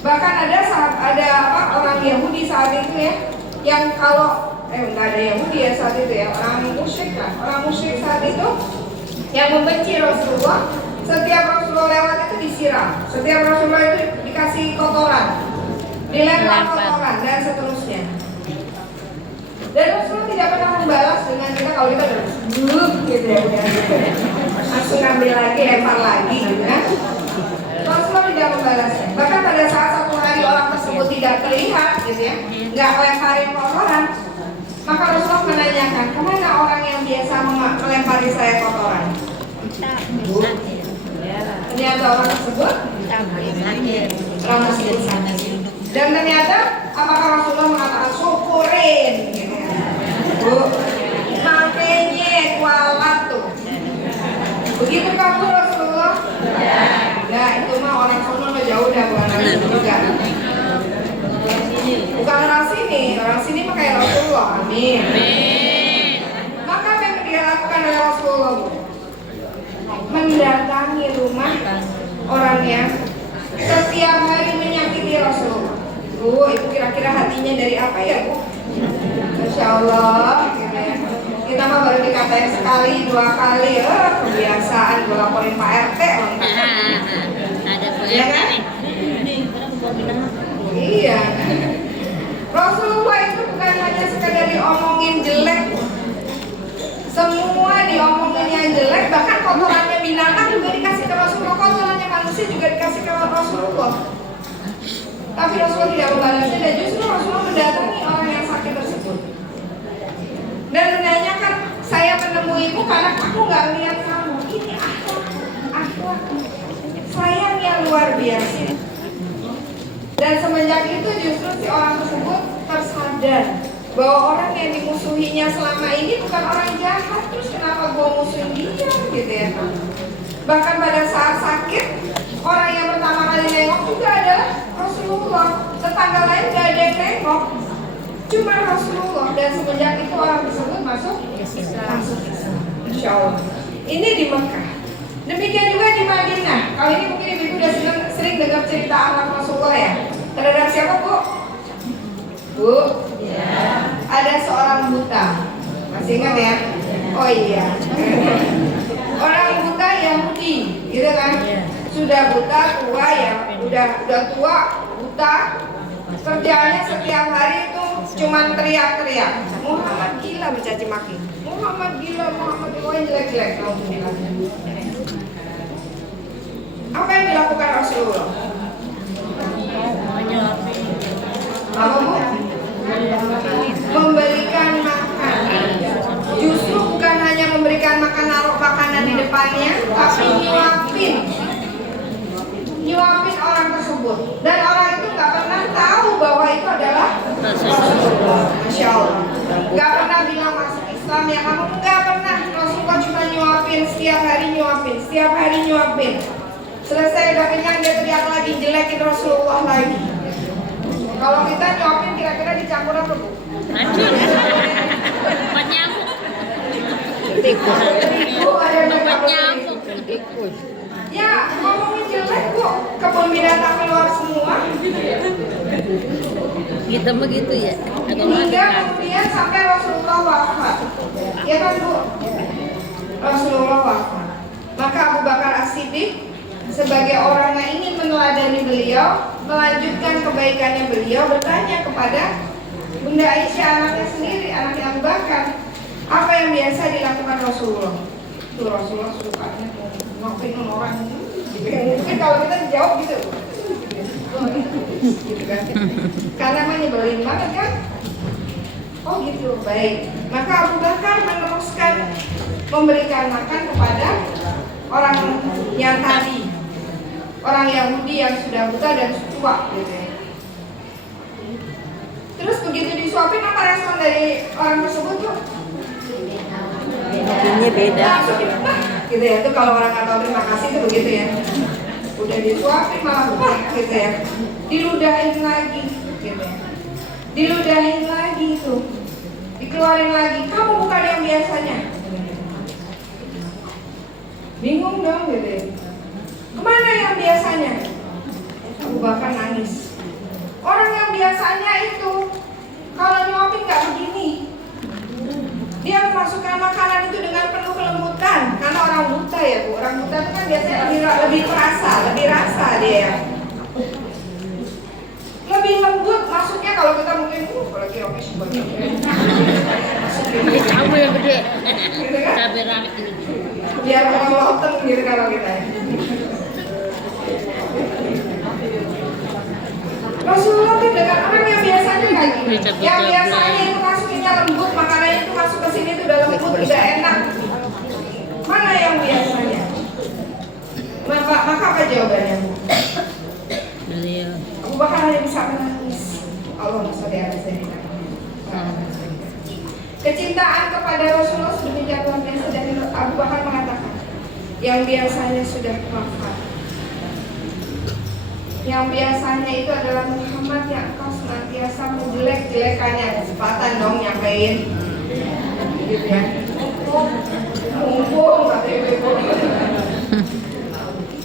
Bahkan ada orang Yahudi saat itu ya, yang kalau nggak ada Yahudi ya saat itu ya, orang musyrik kan, orang musyrik saat itu yang membenci Rasulullah. Setiap Rasulullah lewat itu disiram, setiap Rasulullah itu dikasih kotoran, dilempar kotoran dan seterusnya. Dan Rasulullah tidak pernah membalas dengan kita, kalau kita udah gitu ya, langsung ambil lagi, lempar lagi gitu kan. Rasulullah tidak membalasnya. Bahkan pada saat satu hari orang tersebut tidak terlihat gitu ya, nggak lemparin kotoran, maka Rasulullah menanyakan, kemana orang yang biasa melempari saya kotoran? Ternyata orang tersebut orang tersebut sakit. Dan ternyata apakah Rasulullah mengatakan syukurin gitu ya, Bu, makanya kualat tuh. Begitu kamu Rasulullah? Ya itu mah orang sono jauh dah, bukan orang sini juga. Bukan orang sini mah kayak Rasulullah. Amin. Maka apa yang dia lakukan oleh Rasulullah? Mendatangi rumah orang yang setiap hari menyakiti Rasulullah. Bu, itu kira-kira hatinya dari apa ya, Bu? Masya Allah gitu ya. Kita mah baru dikatain sekali, 2 kali, kebiasaan gue laporin Pak RT. Ada Ya kan? Iya. Rasulullah itu bukan hanya sekadar diomongin jelek, semua diomongin yang jelek, bahkan kotorannya binatang juga dikasih ke Rasulullah, kotorannya manusia juga dikasih ke Rasulullah. Tapi Rasulullah tidak membalasnya, dan justru Rasulullah mendatangi orang yang sakit tersebut dan menanyakan, saya menemui ibu karena aku nggak lihat kamu. Ini akhlak sayangnya luar biasa. Dan semenjak itu justru si orang tersebut tersadar bahwa orang yang dimusuhinya selama ini bukan orang jahat, terus kenapa gue musuhin dia gitu ya. Bahkan pada saat sakit, orang yang pertama kali nengok juga adalah Rasulullah. Tetangga lain gak ada yang nengok, cuma Rasulullah. Dan semenjak itu orang tersebut masuk Islam. Insya Allah. Ini di Mekah. Demikian juga di Madinah. Kali ini mungkin ibu udah sering dengar cerita anak Rasulullah ya. Terhadap siapa bu? Bu? Ya. Ada seorang buta. Masih ingat ya? Oh iya. Orang buta Yahudi, gitu kan? Sudah buta, tua ya, udah tua, buta. Kerjanya setiap hari itu cuman teriak-teriak. Muhammad gila, mencaci maki. Muhammad gila, Muhammad jelek-jelek. Apa yang dilakukan Rasulullah? Apa bu? Memberikan makan. Justru bukan hanya memberikan makan, naruh makanan di depannya, tapi nyuapin orang tersebut. Dan orang itu nggak pernah tahu bahwa itu adalah Rasulullah. Masya Allah. Nggak pernah bilang masuk Islam ya kamu, nggak pernah. Rasulullah cuma nyuapin, setiap hari nyuapin. Selesai udah kenyang dia teriak lagi, jelekin Rasulullah lagi. Kalau kita nyuapin kira-kira dicampur apa bu? Tempat nyamuk. Bu ada Tempat nyamuk. Ya ngomongin jelek bu, kebun binatang keluar semua. Kita begitu ya. Hingga kemudian sampai Rasulullah wafat. Ya kan bu? Rasulullah wafat. Maka Abu Bakar As-Siddiq sebagai orang yang ingin meneladani beliau, melanjutkan kebaikannya beliau, bertanya kepada Bunda Aisyah, anaknya sendiri, anaknya Abu Bakar, apa yang biasa dilakukan Rasulullah? Tuh Rasulullah sukanya ngapain orang mungkin kalau kita jawab gitu kan? Karena menyebelin banget kan? Oh gitu, baik. Maka Abu Bakar meneruskan memberikan makan kepada orang yang tadi, orang Yahudi yang sudah buta dan tua gitu ya. Terus begitu disuapin, apa respon dari orang tersebut tuh? Makinnya beda. Langsung gitu ya, itu kalau orang nggak tahu terima kasih itu begitu ya. Udah disuapin malah gitu ya. Diludahin lagi gitu ya. Diludahin lagi itu. Dikeluarin lagi, kamu bukan yang biasanya. Bingung dong gitu ya. Kemana yang biasanya? Abu Bakar nangis. Orang yang biasanya itu kalau nyuapin nggak begini. Dia memasukkan makanan itu dengan penuh kelembutan. Karena orang buta ya bu, orang buta itu kan biasanya lebih rasa dia. Lebih lembut masuknya. Kalau kita mungkin apalagi roknya sebanyak Cabai yang gede. gitu kan? Cabai rawit ini. Biar orang loten gitu kalau kita ya. Rasulullah itu dengan orang yang biasanya kayak gini, yang biasanya itu masukinnya lembut, makanannya itu masuk ke sini itu udah lembut, tidak enak. Mana yang biasanya? Maka apa jawabannya? Beliau. Abu Bakar hanya bisa menangis. Allahumma sholli ala sayyidina. Kecintaan kepada Rasulullah sedemikian luar biasa, dan Abu Bakar mengatakan, yang biasanya sudah wafat, yang biasanya itu adalah Muhammad yang engkau senantiasa menjelek-jelekannya. Kesempatan dong nyampein gitu ya. Mumpung kata ibu.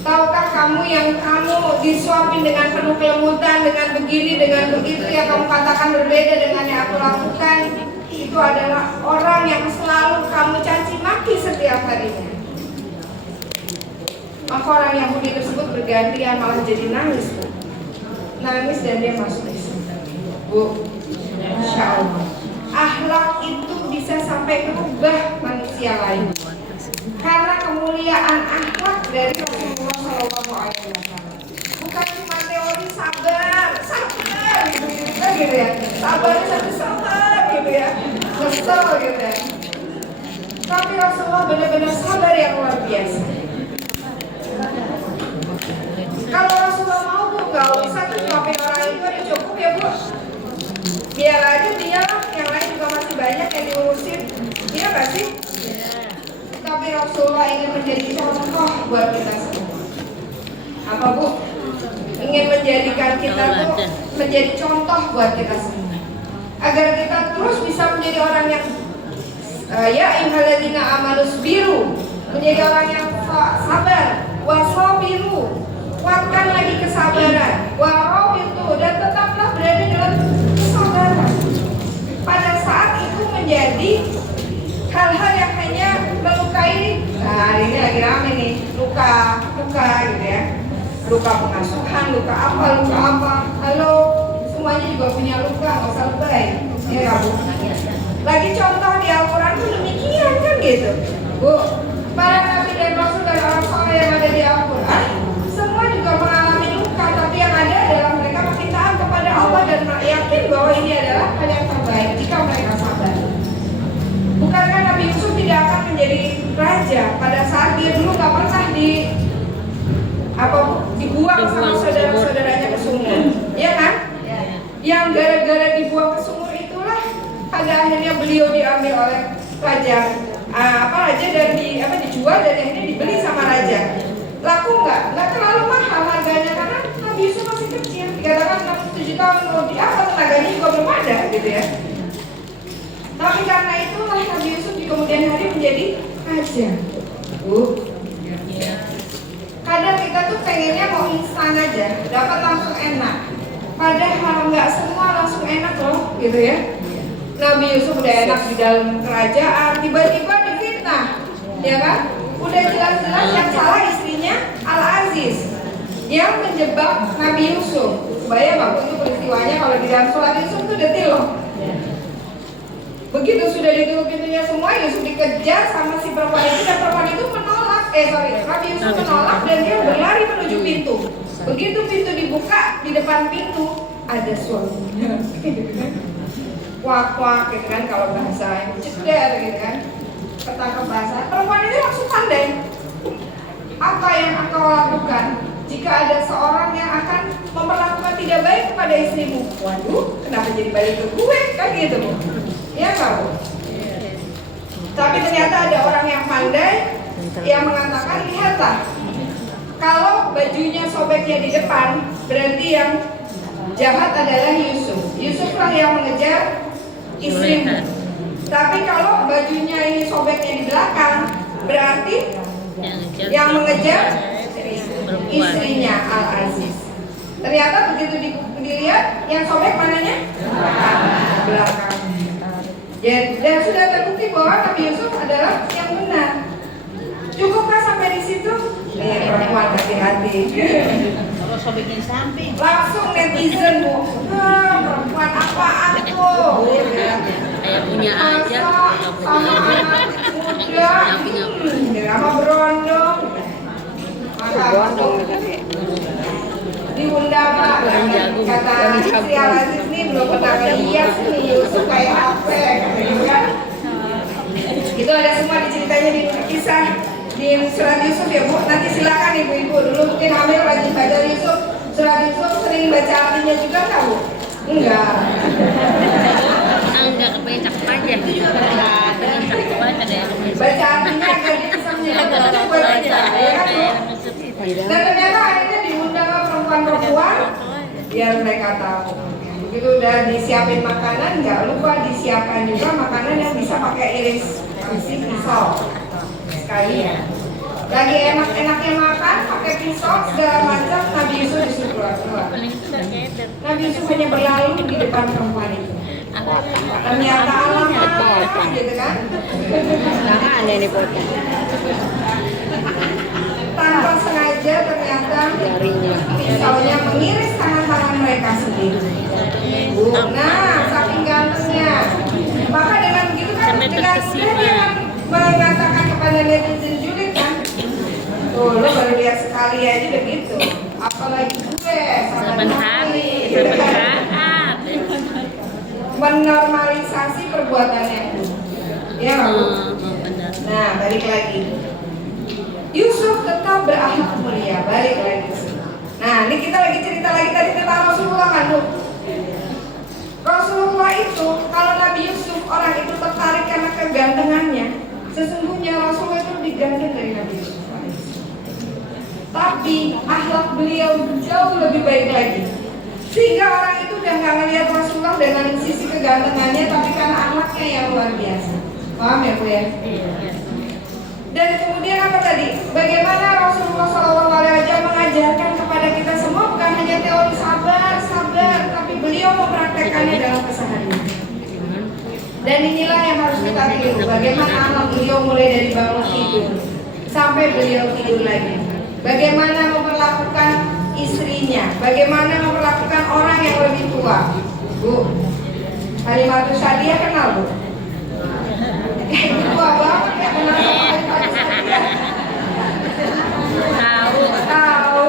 Tahukah kamu yang kamu disuapin dengan penuh kelembutan, dengan begini, dengan begitu, yang kamu katakan berbeda dengan yang aku lakukan, itu adalah orang yang selalu kamu caci maki setiap harinya. Maka orang Yahudi tersebut bergantian malah jadi nangis, nangis dan dia masuk Islam. Bu, Insya Allah, akhlak itu bisa sampai merubah manusia lain. Karena kemuliaan akhlak dari Rasulullah SAW bukan cuma teori sabar gitu ya, sabarnya satu sabar gitu ya, kesel gitu ya. Tapi Rasulullah benar-benar sabar yang luar biasa. Kalau Rasulullah mau Bu, nggak usah tuh nyuapin orang itu, ada cukup ya Bu. Biar aja dia, yang lain juga masih banyak yang diurusin. Iya nggak sih? Tapi Rasulullah ingin menjadi contoh buat kita semua. Apa Bu? Ingin menjadikan kita tuh menjadi contoh buat kita semua. Agar kita terus bisa menjadi orang yang ya ayyuhalladzina amanus biru, menjadi orang yang sabar, wasabiru, kuatkan lagi kesabaran, warabitu, dan tetaplah berada dalam kesabaran. Pada saat itu menjadi hal-hal yang hanya melukai. Nah, hari ini lagi rame nih, luka gitu ya. Luka pengasuhan, luka apa. Halo, semuanya juga punya luka, nggak usah lebay. Ya Bu. Lagi contoh di Al-Quran tuh demikian kan gitu. Bu, para nabi dan rasul dan orang soleh yang ada di Al-Quran semua juga mengalami luka, tapi yang ada adalah mereka makin taat kepada Allah dan yakin bahwa ini adalah hal yang terbaik jika mereka sabar. Bukankah Nabi Yusuf tidak akan menjadi raja pada saat dia dulu nggak pernah dibuang sama saudara-saudaranya ke sumur, ya kan? Yang gara-gara dibuang ke sumur itulah pada akhirnya beliau diambil oleh raja dan dijual dan akhirnya dibeli sama raja. Laku nggak terlalu mahal harganya karena Nabi Yusuf masih kecil, dikatakan 67 tahun kemudian tenaganya juga belum ada gitu ya. Tapi karena itulah Nabi Yusuf di kemudian hari menjadi raja. Bu, kadang kita tuh pengennya mau instan aja, dapat langsung enak. Padahal nggak semua langsung enak loh, gitu ya. Nabi Yusuf udah enak di dalam kerajaan, tiba-tiba difitnah, ya kan? Udah jelas-jelas yang salah istrinya Al-Aziz yang menjebak Nabi Yusuf. Bayang nggak itu peristiwanya kalau di dalam surat Yusuf tuh detil loh. Begitu sudah ditutup pintunya semua, Yusuf dikejar sama si perempuan itu dan perempuan itu menolak. Nabi Yusuf menolak dan dia berlari menuju pintu. Begitu pintu dibuka, di depan pintu ada suaminya. Kuak gitu kan kalau bahasa ceder gitu kan. Ketangkep bahasa. Perempuan ini langsung pandai. Apa yang engkau lakukan jika ada seorang yang akan memperlakukan tidak baik kepada istrimu? Waduh, kenapa jadi balik ke gue? Kan gitu Bu. Ya kau. Tapi ternyata ada orang yang pandai yang mengatakan, lihatlah, kalau bajunya sobeknya di depan, berarti yang jahat adalah Yusuf. Yusuflah yang mengejar istrimu. Tapi kalau bajunya ini sobeknya di belakang, berarti yang mengejar istrinya Al-Aziz. Ternyata begitu dilihat, yang sobek mananya? Belakang. Dan sudah terbukti bahwa Nabi Yusuf adalah yang benar. Cukupkah sampai di situ? Nih perempuan hati-hati. Kalau sobeknya di samping. Langsung netizen Bu. Perempuan apaan tuh? Kayak punya aja. Sama anak muda. Sama berondong. Maka diundang Pak. Kata istri Al-Aziz nih belum pernah ngeliat nih Yusuf kayak apa gitu kan. Itu ada semua diceritanya di kisah di surat Yusuf ya Bu. Nanti silakan ibu-ibu dulu mungkin hamil rajin baca Yusuf. Surat Yusuf sering baca artinya juga nggak Bu? Enggak. Enggak kepengen cakep aja. Pengen cakep aja deh. Baca artinya agar dia bisa menjadi buat baca ya kan Bu? Dan ternyata akhirnya diundang perempuan-perempuan biar mereka tahu. Begitu udah disiapin makanan, nggak lupa disiapkan juga makanan yang bisa pakai iris pisau sekalian. Lagi enak-enaknya makan pakai pisau segala macam, Nabi Yusuf disuruh keluar. Nabi Yusuf hanya berlalu di depan perempuan itu. Ternyata alamat gitu kan? Tangan ini potong tanpa sengaja ternyata pisaunya mengiris tangan-tangan mereka sendiri. Nah, saking gantengnya. Maka dengan begitu kan, dengan dia mengatakan kepada netizen julid kan, tuh lo baru lihat sekali aja udah gitu. Apalagi gue sama hari, menormalisasi perbuatannya. Ya, Bu. Nah, balik lagi. Yusuf tetap berakhlak mulia. Balik lagi. Nah, ini kita lagi cerita lagi tadi tentang Rasulullah kan, Bu? Rasulullah itu, kalau Nabi Yusuf orang itu tertarik karena kegantengannya, sesungguhnya Rasulullah itu lebih ganteng dari Nabi Yusuf. Tapi akhlak beliau jauh lebih baik lagi, sehingga orang itu udah nggak ngelihat Rasulullah dengan sisi kegantengannya, tapi karena akhlaknya yang luar biasa. Paham ya, Bu ya? Dan kemudian apa tadi? Bagaimana Rasulullah SAW mengajarkan kepada kita semua bukan hanya teori sabar, tapi beliau mempraktekannya dalam keseharian. Dan inilah yang harus kita tiru. Bagaimana anak beliau mulai dari bangun tidur sampai beliau tidur lagi. Bagaimana memperlakukan istrinya, bagaimana memperlakukan orang yang lebih tua. Bu, Halimatus Sa'diyah kenal, Bu? Tua banget ya, kenal sama Halimatus Sa'diyah. Tahu.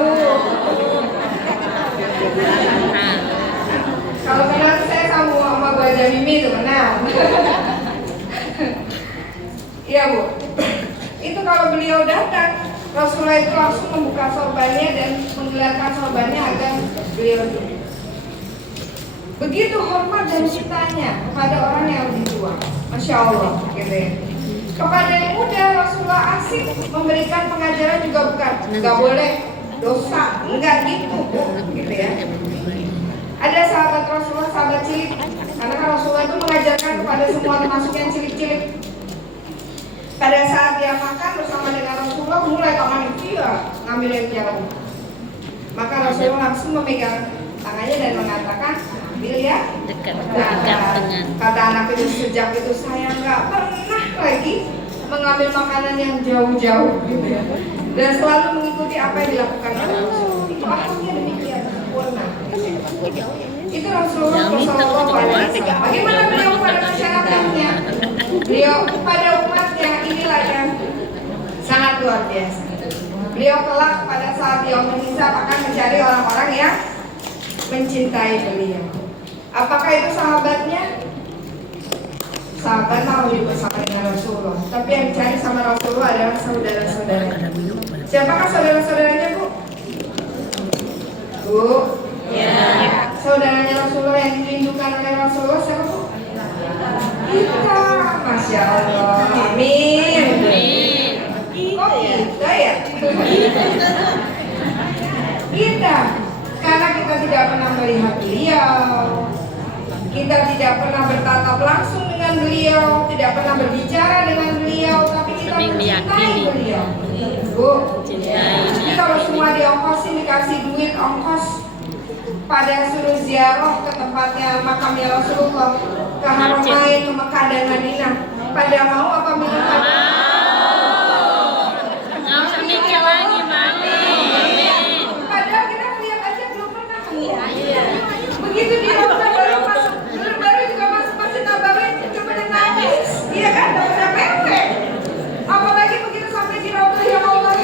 Kalau kenal saya sama Bu Haja Mimi itu kenal. Iya, Bu. Itu kalau beliau datang, Rasulullah itu langsung membuka sorbannya dan menggelarkan sorbannya agar beliau duduk. Begitu hormat dan cintanya kepada orang yang lebih tua, Masya Allah, gitu ya. Kepada yang muda, Rasulullah asik memberikan pengajaran juga bukan, nggak boleh, dosa, enggak gitu, gitu ya. Ada sahabat Rasulullah, sahabat cilik, karena kan Rasulullah itu mengajarkan kepada semua termasuk yang cilik-cilik. Pada saat dia makan bersama dengan Rasulullah, mulai tangan dia ngambil yang jauh. Maka Rasulullah langsung memegang tangannya dan mengatakan, ambil ya. Dekat Nah, dengan. kata anak itu sejak itu saya nggak pernah lagi mengambil makanan yang jauh-jauh, gitu ya. Dan selalu mengikuti apa yang dilakukan oleh Rasulullah. Itu akhirnya demikian sempurna. Itu Rasulullah SAW. Bagaimana beliau pada masyarakatnya? Beliau pada umatnya, inilah yang sangat luar biasa. Beliau kelak pada saat Yaumul Hisab akan mencari orang-orang yang mencintai beliau. Apakah itu sahabatnya? Sahabat tahu bersama dengan Rasulullah. Tapi yang dicari sama Rasulullah adalah saudara-saudaranya. Siapakah saudara-saudaranya, Bu? Bu? Ya. Saudaranya Rasulullah yang dirindukan oleh Rasulullah siapa, Bu? Kita, Masya Allah. Amin. Kok kita ya? Kita, karena kita tidak pernah melihat beliau, kita tidak pernah bertatap langsung dengan beliau, tidak pernah berbicara dengan beliau, tapi kita mencintai beliau. Bu, jadi kalau semua diongkosin, dikasih duit ongkos pada suruh ziarah ke tempatnya makamnya Rasulullah, ke Haramain, ke Mekah dan Madinah, pada mau apa minum? Nggak usah mikir lagi, Mami. Padahal kita lihat aja belum pernah melihat. Begitu dia baru masuk, baru juga masuk Masjid Nabawi, cuma nangis, iya kan? Dapat PMP. Apalagi begitu sampai di Raudhah ya Allah,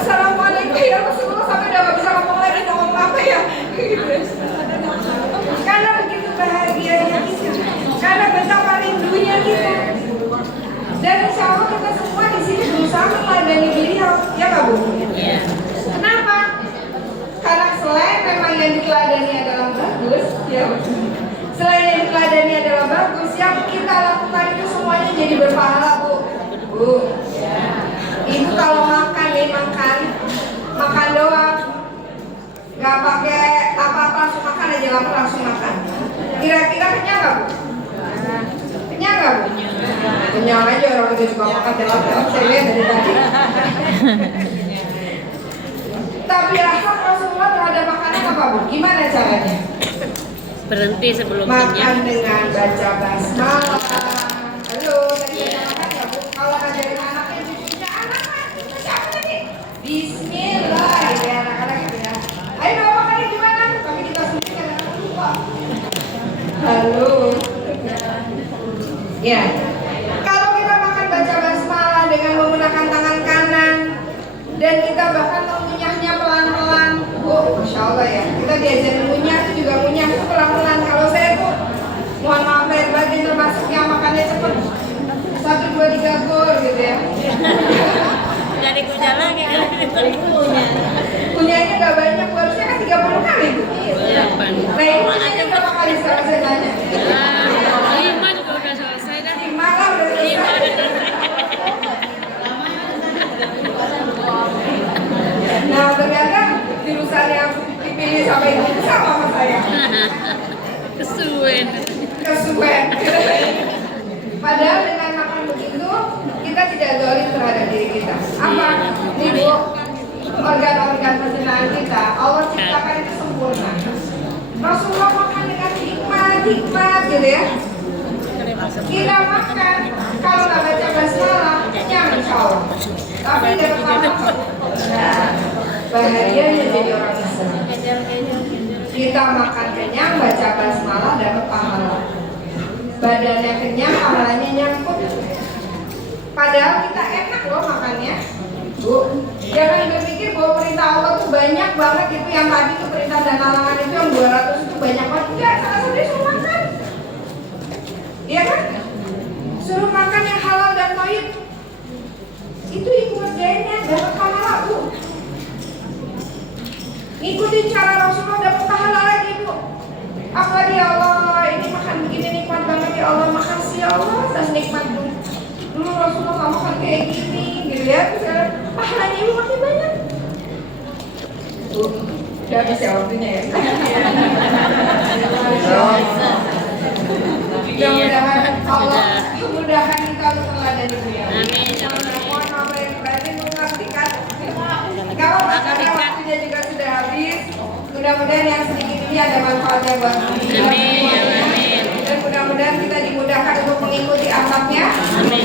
Assalamualaikum ya Rasulullah, sampai udah nggak bisa ngomong lagi, ngomong apa ya? Karena begitu bahagianya kita, karena betapa rindunya kita. Dan insya Allah kita semua di sini berusaha meladani beliau, ya nggak, Bu? Iya. Kenapa? Karena selain memang yang diteladani adalah bagus, ya. Selain yang diteladani adalah bagus, yang kita lakukan itu semuanya jadi berpahala, Bu. Bu, Ibu kalau makan nih makan doang, nggak pakai apa-apa, langsung makan aja, lapar langsung makan. Kira-kira kenyang nggak, Bu? Kenyang nggak, Bu? Kenyang aja, orang itu juga makan dalam saya lihat dari tadi. Tapi akhlak Rasulullah terhadap makanan apa, Bu? Gimana caranya? Berhenti sebelum Makan kenyang. dengan baca basmalah. Halo, tadi ada makan ya, Bu? Kalau ngajarin anaknya, cucunya, anak baca apa tadi? Bismillah, ya anak-anak gitu ya. Ayo doa makannya gimana? Tapi kita sendiri kadang-kadang lupa. Halo. Ya. Kalau kita makan baca basmalah dengan menggunakan tangan kanan dan kita bahkan mengunyahnya pelan-pelan, Bu, Masya Allah ya. Kita diajarin ngunyah itu juga ngunyah itu pelan-pelan. Kalau saya tuh, mohon maaf lahir batin termasuk yang makannya cepet, 1, 2, 3 gol gitu ya. Dari kuda lagi kan. Punyanya nggak banyak, harusnya kan 30 kali tuh. Iya, Pan. Nah ini punyanya berapa kali sekarang saya tanya? 5 juga udah selesai dah. 5 lah udah 5 selesai. udah selesai. Nah ternyata jurusan yang dipilih sampai itu sama sama saya. Kesuwen. Kesuwen. Padahal dengan makan begitu kita tidak zalim terhadap diri kita. Apa? Ibu, organ-organ pencernaan kita Allah ciptakan itu sempurna. Rasulullah makan dengan hikmat gitu ya. Kita makan kalau nggak baca basmalah kenyang insya Allah. Tapi nggak apa-apa. Nah, bahagianya jadi orang Islam. Kita makan kenyang, baca basmalah, dapat pahala. Badannya kenyang, pahalanya nyangkut. Padahal kita enak loh makannya, Bu. Jangan berpikir bahwa perintah Allah tuh banyak banget itu yang tadi tuh perintah dan larangan itu yang 200 itu banyak banget. Enggak, salah satunya suruh makan. Iya kan? Suruh makan yang halal dan thayyib. Itu ibu kerjainnya, dapat pahala, Bu. Ikutin cara Rasulullah, dapat pahala lagi, Bu. Apalagi ya Allah, ini makan begini nikmat banget ya Allah, makasih ya Allah atas nikmat dulu. Dulu Rasulullah nggak makan kayak gini, gitu ya. Sekarang pahalanya ibu makin banyak. Bu, udah habis ya waktunya ya. Mudah-mudahan Allah memudahkan kita untuk meladani beliau. Amin. Mohon maaf yang berarti mengartikan. Kalau karena waktunya juga sudah habis. Mudah-mudahan yang sedikit ini ada manfaatnya buat kita. Amin. Dan mudah-mudahan kita dimudahkan untuk mengikuti akhlaknya. Amin.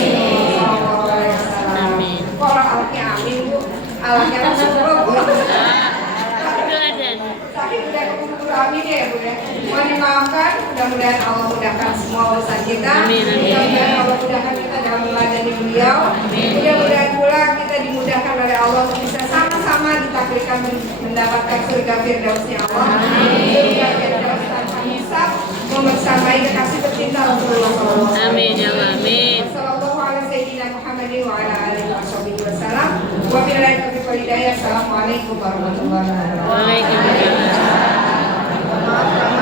Amin. Kok orang akhlaknya amin, Bu? Akhlaknya Rasulullah, Bu. Itu ada. Tapi udah keburu amin ya, Bu ya. Mohon dimaafkan, mudah-mudahan Allah mudahkan semua urusan kita. Amin. Mudah-mudahan Allah mudahkan kita dalam meladani beliau. Amin. Mudah-mudahan pula kita dimudahkan oleh Allah untuk bisa sama-sama ditakdirkan mendapatkan surga firdausnya Allah. Surga firdaus tanpa hisab, membersamai kekasih tercinta Rasulullah SAW. Amin ya Allah. Amin. Sallallahu ala sayyidina Muhammadin wa ala alihi wa sahbihi wasallam. Wa billahi taufiq wal hidayah. Assalamualaikum warahmatullahi wabarakatuh. Waalaikumsalam.